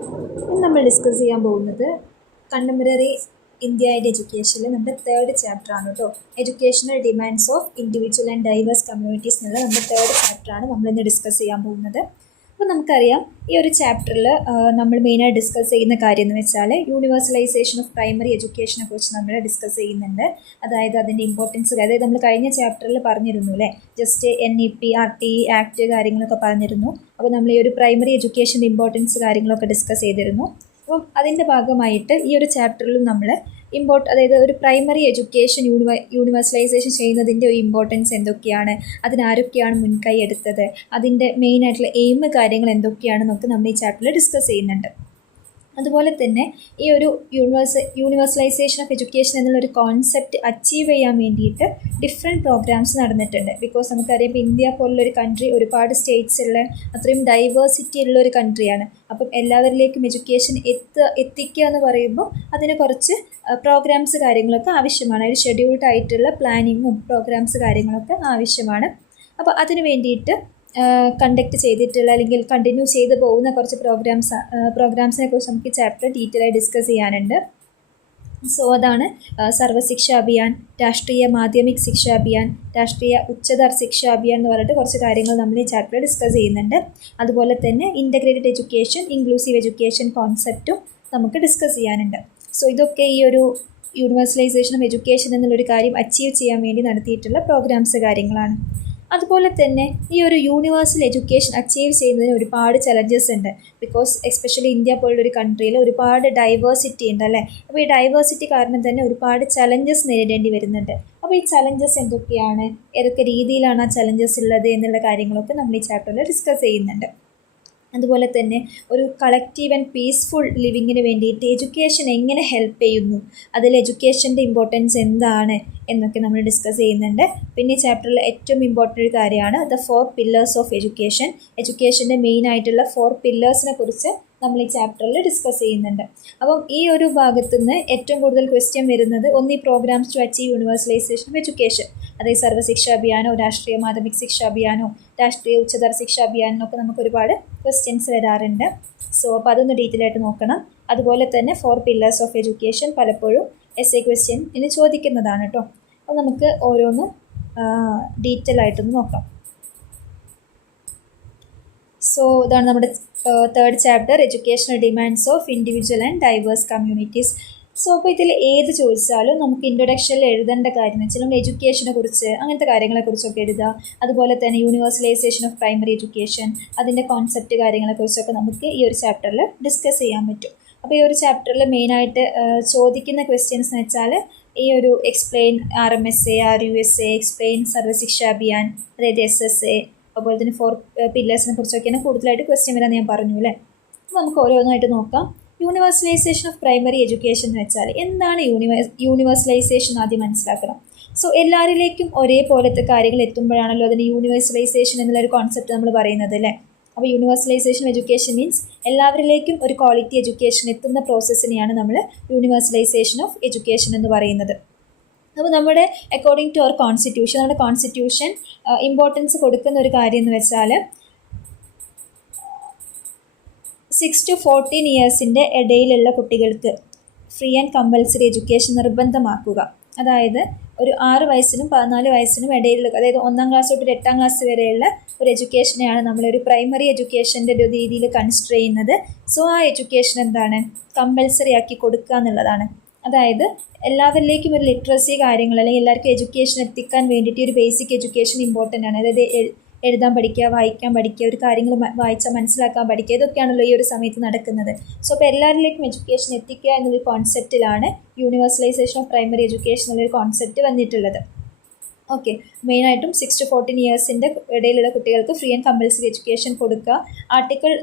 ഇന്ന് നമ്മൾ ഡിസ്കസ് ചെയ്യാൻ പോകുന്നത് കണ്ടംപററി ഇന്ത്യ ആൻഡ് എഡ്യൂക്കേഷനിൽ നമ്മുടെ തേർഡ് ചാപ്റ്റർ ആണ് കേട്ടോ. Educational demands of individual and diverse communities എന്നുള്ള നമ്മുടെ തേർഡ് ചാപ്റ്ററാണ് നമ്മളിന്ന് ഡിസ്കസ് ചെയ്യാൻ പോകുന്നത്. അപ്പോൾ നമുക്കറിയാം, ഈ ഒരു ചാപ്റ്ററിൽ നമ്മൾ മെയിനായിട്ട് ഡിസ്കസ് ചെയ്യുന്ന കാര്യം എന്ന് വെച്ചാൽ യൂണിവേഴ്സലൈസേഷൻ ഓഫ് പ്രൈമറി എഡ്യൂക്കേഷനെ കുറിച്ച് നമ്മൾ ഡിസ്കസ് ചെയ്യുന്നുണ്ട്. അതായത് അതിൻ്റെ ഇമ്പോർട്ടൻസ്, അതായത് നമ്മൾ കഴിഞ്ഞ ചാപ്റ്ററിൽ പറഞ്ഞിരുന്നു അല്ലേ, ജസ്റ്റ് NEP RTE ആക്ട് കാര്യങ്ങളൊക്കെ പറഞ്ഞിരുന്നു. അപ്പോൾ നമ്മൾ ഈ ഒരു പ്രൈമറി എഡ്യൂക്കേഷൻ്റെ ഇമ്പോർട്ടൻസ് കാര്യങ്ങളൊക്കെ ഡിസ്കസ് ചെയ്തിരുന്നു. അപ്പം അതിൻ്റെ ഭാഗമായിട്ട് ഈ ഒരു ചാപ്റ്ററിലും നമ്മൾ അതായത് ഒരു പ്രൈമറി എഡ്യൂക്കേഷൻ യൂണിവേഴ്സലൈസേഷൻ ചെയ്യുന്നതിൻ്റെ ഒരു ഇമ്പോർട്ടൻസ് എന്തൊക്കെയാണ്, അതിനാരൊക്കെയാണ് മുൻകൈ എടുത്തത്, അതിൻ്റെ മെയിനായിട്ടുള്ള എയിം കാര്യങ്ങൾ എന്തൊക്കെയാണെന്നൊക്കെ നമ്മൾ ഈ ചാപ്റ്ററിൽ ഡിസ്കസ് ചെയ്യുന്നുണ്ട്. അതുപോലെ തന്നെ ഈ ഒരു യൂണിവേഴ്സലൈസേഷൻ ഓഫ് എഡ്യൂക്കേഷൻ എന്നുള്ളൊരു കോൺസെപ്റ്റ് അച്ചീവ് ചെയ്യാൻ വേണ്ടിയിട്ട് ഡിഫറെൻറ്റ് പ്രോഗ്രാംസ് നടന്നിട്ടുണ്ട്. ബിക്കോസ് നമുക്കറിയാം, ഇപ്പോൾ ഇന്ത്യ പോലുള്ളൊരു കൺട്രി ഒരുപാട് സ്റ്റേറ്റ്സ് ഉള്ള അത്രയും ഡൈവേഴ്സിറ്റി ഉള്ളൊരു കൺട്രിയാണ്. അപ്പം എല്ലാവരിലേക്കും എഡ്യൂക്കേഷൻ എത്തിക്കുക എന്ന് പറയുമ്പോൾ അതിന് കുറച്ച് പ്രോഗ്രാംസ് കാര്യങ്ങളൊക്കെ ആവശ്യമാണ്. ഒരു ഷെഡ്യൂൾഡ് ആയിട്ടുള്ള പ്ലാനിങ്ങും പ്രോഗ്രാംസ് കാര്യങ്ങളൊക്കെ ആവശ്യമാണ്. അപ്പോൾ അതിന് വേണ്ടിയിട്ട് കണ്ടക്ട് ചെയ്തിട്ടുള്ള അല്ലെങ്കിൽ കണ്ടിന്യൂ ചെയ്ത് പോകുന്ന കുറച്ച് പ്രോഗ്രാംസിനെ കുറിച്ച് നമുക്ക് ചാപ്റ്റർ ഡീറ്റെയിൽ ആയി ഡിസ്കസ് ചെയ്യാനുണ്ട്. സോ അതാണ് സർവശിക്ഷ അഭിയാൻ, രാഷ്ട്രീയ മാധ്യമിക് ശിക്ഷ അഭിയാൻ, രാഷ്ട്രീയ ഉച്ചതർ ശിക്ഷ അഭിയാൻ എന്ന് പറഞ്ഞിട്ട് കുറച്ച് കാര്യങ്ങൾ നമ്മൾ ഈ ചാപ്റ്ററിൽ ഡിസ്കസ് ചെയ്യുന്നുണ്ട്. അതുപോലെ തന്നെ ഇൻ്റഗ്രേറ്റഡ് എഡ്യൂക്കേഷൻ, ഇൻക്ലൂസീവ് എഡ്യൂക്കേഷൻ കോൺസെപ്റ്റും നമുക്ക് ഡിസ്കസ് ചെയ്യാനുണ്ട്. സോ ഇതൊക്കെ ഈ ഒരു യൂണിവേഴ്സലൈസേഷൻ ഓഫ് എഡ്യൂക്കേഷൻ എന്നുള്ളൊരു കാര്യം അച്ചീവ് ചെയ്യാൻ വേണ്ടി നടത്തിയിട്ടുള്ള പ്രോഗ്രാംസ് കാര്യങ്ങളാണ്. അതുപോലെ തന്നെ ഈ ഒരു യൂണിവേഴ്സൽ എഡ്യൂക്കേഷൻ അച്ചീവ് ചെയ്യുന്നതിന് ഒരുപാട് ചലഞ്ചസ് ഉണ്ട്. ബിക്കോസ് എസ്പെഷ്യലി ഇന്ത്യ പോലുള്ളൊരു കൺട്രിയിൽ ഒരുപാട് ഡൈവേഴ്സിറ്റി ഉണ്ട് അല്ലേ. അപ്പോൾ ഈ ഡൈവേഴ്സിറ്റി കാരണം തന്നെ ഒരുപാട് ചലഞ്ചസ് നേരിടേണ്ടി വരുന്നുണ്ട്. അപ്പോൾ ഈ ചലഞ്ചസ് എന്തൊക്കെയാണ്, ഏതൊക്കെ രീതിയിലാണ് ആ ചലഞ്ചസ് ഉള്ളത് എന്നുള്ള കാര്യങ്ങളൊക്കെ നമ്മൾ ഈ ചാപ്റ്ററിൽ ഡിസ്കസ് ചെയ്യുന്നുണ്ട്. അതുപോലെ തന്നെ ഒരു കളക്റ്റീവ് ആൻഡ് പീസ്ഫുൾ ലിവിങ്ങിന് വേണ്ടിയിട്ട് എഡ്യൂക്കേഷൻ എങ്ങനെ ഹെൽപ്പ് ചെയ്യുന്നു, അതിൽ എഡ്യൂക്കേഷൻ്റെ ഇമ്പോർട്ടൻസ് എന്താണ് എന്നൊക്കെ നമ്മൾ ഡിസ്കസ് ചെയ്യുന്നുണ്ട്. പിന്നെ ഈ ചാപ്റ്ററിൽ ഏറ്റവും ഇമ്പോർട്ടൻ്റ് ഒരു കാര്യമാണ് ദ 4 പില്ലേഴ്സ് ഓഫ് എഡ്യൂക്കേഷൻ. എഡ്യൂക്കേഷൻ്റെ മെയിൻ ആയിട്ടുള്ള 4 പില്ലേഴ്സിനെ കുറിച്ച് നമ്മൾ ഈ ചാപ്റ്ററിൽ ഡിസ്കസ് ചെയ്യുന്നുണ്ട്. അപ്പം ഈ ഒരു ഭാഗത്തു നിന്ന് ഏറ്റവും കൂടുതൽ ക്വസ്റ്റ്യൻ വരുന്നത് ഒന്ന് ഈ programmes to achieve universalisation of education, അതായത് സർവശിക്ഷ അഭിയാനോ രാഷ്ട്രീയ മാധ്യമിക് ശിക്ഷ അഭിയാനോ രാഷ്ട്രീയ ഉച്ചതർ ശിക്ഷ അഭിയാനൊക്കെ നമുക്ക് ഒരുപാട് ക്വസ്റ്റ്യൻസ് വരാറുണ്ട്. സോ അപ്പോൾ അതൊന്ന് ഡീറ്റെയിൽ ആയിട്ട് നോക്കണം. അതുപോലെ തന്നെ 4 പില്ലേഴ്സ് ഓഫ് എഡ്യൂക്കേഷൻ പലപ്പോഴും essay ക്വസ്റ്റ്യൻ ഇനി ചോദിക്കുന്നതാണ് കേട്ടോ. അപ്പോൾ നമുക്ക് ഓരോന്ന് ഡീറ്റെയിൽ ആയിട്ടൊന്ന് നോക്കാം. സോ ഇതാണ് നമ്മുടെ third chapter, educational demands of individual and diverse communities. So അപ്പോൾ ഇതിൽ ഏത് ചോദിച്ചാലും നമുക്ക് ഇൻട്രൊഡക്ഷനിൽ എഴുതേണ്ട കാര്യം എന്ന് വെച്ചാൽ നമ്മൾ എഡ്യൂക്കേഷനെ കുറിച്ച് അങ്ങനത്തെ കാര്യങ്ങളെക്കുറിച്ചൊക്കെ എഴുതുക. അതുപോലെ തന്നെ യൂണിവേഴ്സലൈസേഷൻ ഓഫ് പ്രൈമറി എഡ്യൂക്കേഷൻ, അതിൻ്റെ കോൺസെപ്റ്റ് കാര്യങ്ങളെക്കുറിച്ചൊക്കെ നമുക്ക് ഈ ഒരു ചാപ്റ്ററിൽ ഡിസ്കസ് ചെയ്യാൻ പറ്റും. അപ്പോൾ ഈ ഒരു ചാപ്റ്ററിൽ മെയിനായിട്ട് ചോദിക്കുന്ന ക്വസ്റ്റ്യൻസ് എന്ന് വെച്ചാൽ ഈ ഒരു explain RMSA, RUSA, explain Sarva Shiksha Abhiyan, അതായത് SSA, അതുപോലെ തന്നെ 4 പില്ലേഴ്സിനെ കുറിച്ചൊക്കെയാണ് കൂടുതലായിട്ട് ക്വസ്റ്റ്യൻ വരാൻ ഞാൻ പറഞ്ഞു അല്ലേ. അപ്പോൾ നമുക്ക് ഓരോന്നായിട്ട് നോക്കാം. യൂണിവേഴ്സലൈസേഷൻ ഓഫ് പ്രൈമറി എഡ്യൂക്കേഷൻ എന്ന് വെച്ചാൽ എന്താണ് യൂണിവേഴ്സലൈസേഷൻ ആദ്യം മനസ്സിലാക്കണം. സോ എല്ലാവരിലേക്കും ഒരേപോലത്തെ കാര്യങ്ങൾ എത്തുമ്പോഴാണല്ലോ അതിന് യൂണിവേഴ്സലൈസേഷൻ എന്നുള്ളൊരു കോൺസെപ്റ്റ് നമ്മൾ പറയുന്നത് അല്ലേ. അപ്പോൾ യൂണിവേഴ്സലൈസേഷൻ ഓഫ് എഡ്യൂക്കേഷൻ മീൻസ് എല്ലാവരിലേക്കും ഒരു ക്വാളിറ്റി എഡ്യൂക്കേഷൻ എത്തുന്ന പ്രോസസ്സിനെയാണ് നമ്മൾ യൂണിവേഴ്സലൈസേഷൻ ഓഫ് എഡ്യൂക്കേഷൻ എന്ന് പറയുന്നത്. അപ്പോൾ നമ്മുടെ അക്കോർഡിംഗ് ടു അവർ കോൺസ്റ്റിറ്റ്യൂഷൻ, നമ്മുടെ കോൺസ്റ്റിറ്റ്യൂഷൻ ഇമ്പോർട്ടൻസ് കൊടുക്കുന്ന ഒരു കാര്യം എന്ന് വെച്ചാൽ 6 to 14 ഇയേഴ്സിൻ്റെ ഇടയിലുള്ള കുട്ടികൾക്ക് ഫ്രീ ആൻഡ് കമ്പൽസറി എഡ്യൂക്കേഷൻ നിർബന്ധമാക്കുക. അതായത് ഒരു 6 വയസ്സിനും 14 വയസ്സിനും ഇടയിലുള്ള, അതായത് 1ാം ക്ലാസ് തൊട്ട് 8ാം ക്ലാസ് വരെയുള്ള ഒരു എഡ്യൂക്കേഷനെയാണ് നമ്മളൊരു പ്രൈമറി എഡ്യൂക്കേഷൻ്റെ ഒരു രീതിയിൽ കൺസിഡർ ചെയ്യുന്നത്. സോ ആ എഡ്യൂക്കേഷൻ എന്താണ്, കമ്പൽസറി ആക്കി കൊടുക്കുക എന്നുള്ളതാണ്. അതായത് എല്ലാവരിലേക്കും ഒരു ലിറ്ററസി കാര്യങ്ങൾ അല്ലെങ്കിൽ എല്ലാവർക്കും എഡ്യൂക്കേഷൻ എത്തിക്കാൻ വേണ്ടിയിട്ട് ഒരു ബേസിക് എഡ്യൂക്കേഷൻ ഇമ്പോർട്ടൻ്റ് ആണ്. അതായത് എഴുതാൻ പഠിക്കുക, വായിക്കാൻ പഠിക്കുക, ഒരു കാര്യങ്ങൾ വായിച്ചാൽ മനസ്സിലാക്കാൻ പഠിക്കുക, ഇതൊക്കെയാണല്ലോ ഈ ഒരു സമയത്ത് നടക്കുന്നത്. സോ അപ്പോൾ എല്ലാവരിലേക്കും എഡ്യൂക്കേഷൻ എത്തിക്കുക എന്നൊരു കോൺസെപ്റ്റിലാണ് യൂണിവേഴ്സലൈസേഷൻ ഓഫ് പ്രൈമറി എഡ്യൂക്കേഷൻ എന്നൊരു കോൺസെപ്റ്റ് വന്നിട്ടുള്ളത്. ഓക്കെ, മെയിനായിട്ടും 6 to 14 ഇയേഴ്സിൻ്റെ ഇടയിലുള്ള കുട്ടികൾക്ക് ഫ്രീ ആൻഡ് കമ്പൽസറി എഡ്യൂക്കേഷൻ കൊടുക്കുക.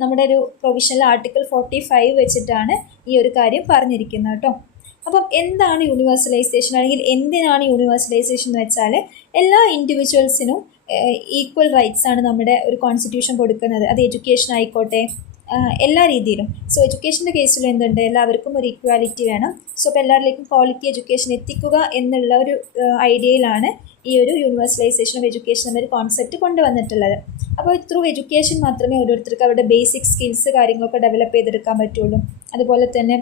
നമ്മുടെ ഒരു പ്രൊവിഷണൽ ആർട്ടിക്കിൾ 45 വെച്ചിട്ടാണ് ഈ ഒരു കാര്യം പറഞ്ഞിരിക്കുന്നത് കേട്ടോ. അപ്പം എന്താണ് യൂണിവേഴ്സലൈസേഷൻ, അല്ലെങ്കിൽ എന്തിനാണ് യൂണിവേഴ്സലൈസേഷൻ എന്ന് വെച്ചാൽ എല്ലാ ഇൻഡിവിജ്വൽസിനും ഈക്വൽ റൈറ്റ്സ് ആണ് നമ്മുടെ ഒരു കോൺസ്റ്റിറ്റ്യൂഷൻ കൊടുക്കുന്നത്. അത് എഡ്യൂക്കേഷൻ ആയിക്കോട്ടെ, എല്ലാ രീതിയിലും. സോ എഡ്യൂക്കേഷൻ്റെ കേസിൽ എന്തുണ്ട്, എല്ലാവർക്കും ഒരു ഈക്വാലിറ്റി വേണം. സോ അപ്പോൾ എല്ലാവരിലേക്കും ക്വാളിറ്റി എഡ്യൂക്കേഷൻ എത്തിക്കുക എന്നുള്ള ഒരു ഐഡിയയിലാണ് ഈ ഒരു യൂണിവേഴ്സലൈസേഷൻ ഓഫ് എഡ്യൂക്കേഷൻ എന്നൊരു കോൺസെപ്റ്റ് കൊണ്ടുവന്നിട്ടുള്ളത്. അപ്പോൾ ത്രൂ എഡ്യൂക്കേഷൻ മാത്രമേ ഓരോരുത്തർക്ക് അവരുടെ ബേസിക് സ്കിൽസ് കാര്യങ്ങളൊക്കെ ഡെവലപ്പ് ചെയ്തെടുക്കാൻ പറ്റുള്ളൂ. അതുപോലെ തന്നെ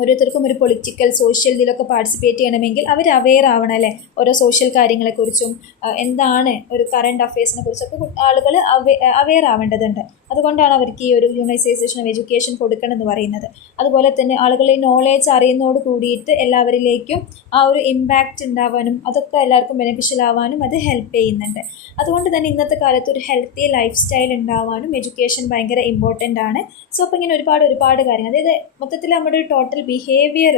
ഓരോരുത്തർക്കും ഒരു പൊളിറ്റിക്കൽ സോഷ്യൽ ഇതിലൊക്കെ പാർട്ടിസിപ്പേറ്റ് ചെയ്യണമെങ്കിൽ അവർ അവെയർ ആവണം അല്ലേ, ഓരോ സോഷ്യൽ കാര്യങ്ങളെക്കുറിച്ചും എന്താണ് ഒരു കറണ്ട് അഫയേഴ്സിനെ കുറിച്ചൊക്കെ ആളുകൾ അവെയർ ആവേണ്ടതുണ്ട്. അതുകൊണ്ടാണ് അവർക്ക് ഈ ഒരു യൂണിവേഴ്സൈസേഷൻ ഓഫ് എഡ്യൂക്കേഷൻ കൊടുക്കണം എന്ന് പറയുന്നത്. അതുപോലെ തന്നെ ആളുകൾ ഈ നോളേജ് അറിയുന്നതോട് കൂടിയിട്ട് എല്ലാവരിലേക്കും ആ ഒരു ഇമ്പാക്റ്റ് ഉണ്ടാവാനും അതൊക്കെ എല്ലാവർക്കും ബെനിഫിഷ്യൽ ആവാനും അത് ഹെൽപ്പ് ചെയ്യുന്നുണ്ട്. അതുകൊണ്ട് തന്നെ ഇന്നത്തെ കാലത്ത് ഒരു ഹെൽത്തി ലൈഫ് സ്റ്റൈൽ ഉണ്ടാവാനും എഡ്യൂക്കേഷൻ ഭയങ്കര ഇമ്പോർട്ടൻ്റ് ആണ്. സോ അപ്പോൾ ഇങ്ങനെ ഒരുപാട് കാര്യങ്ങൾ, അതായത് മൊത്തത്തിൽ നമ്മുടെ ഒരു ടോട്ടൽ ബിഹേവിയർ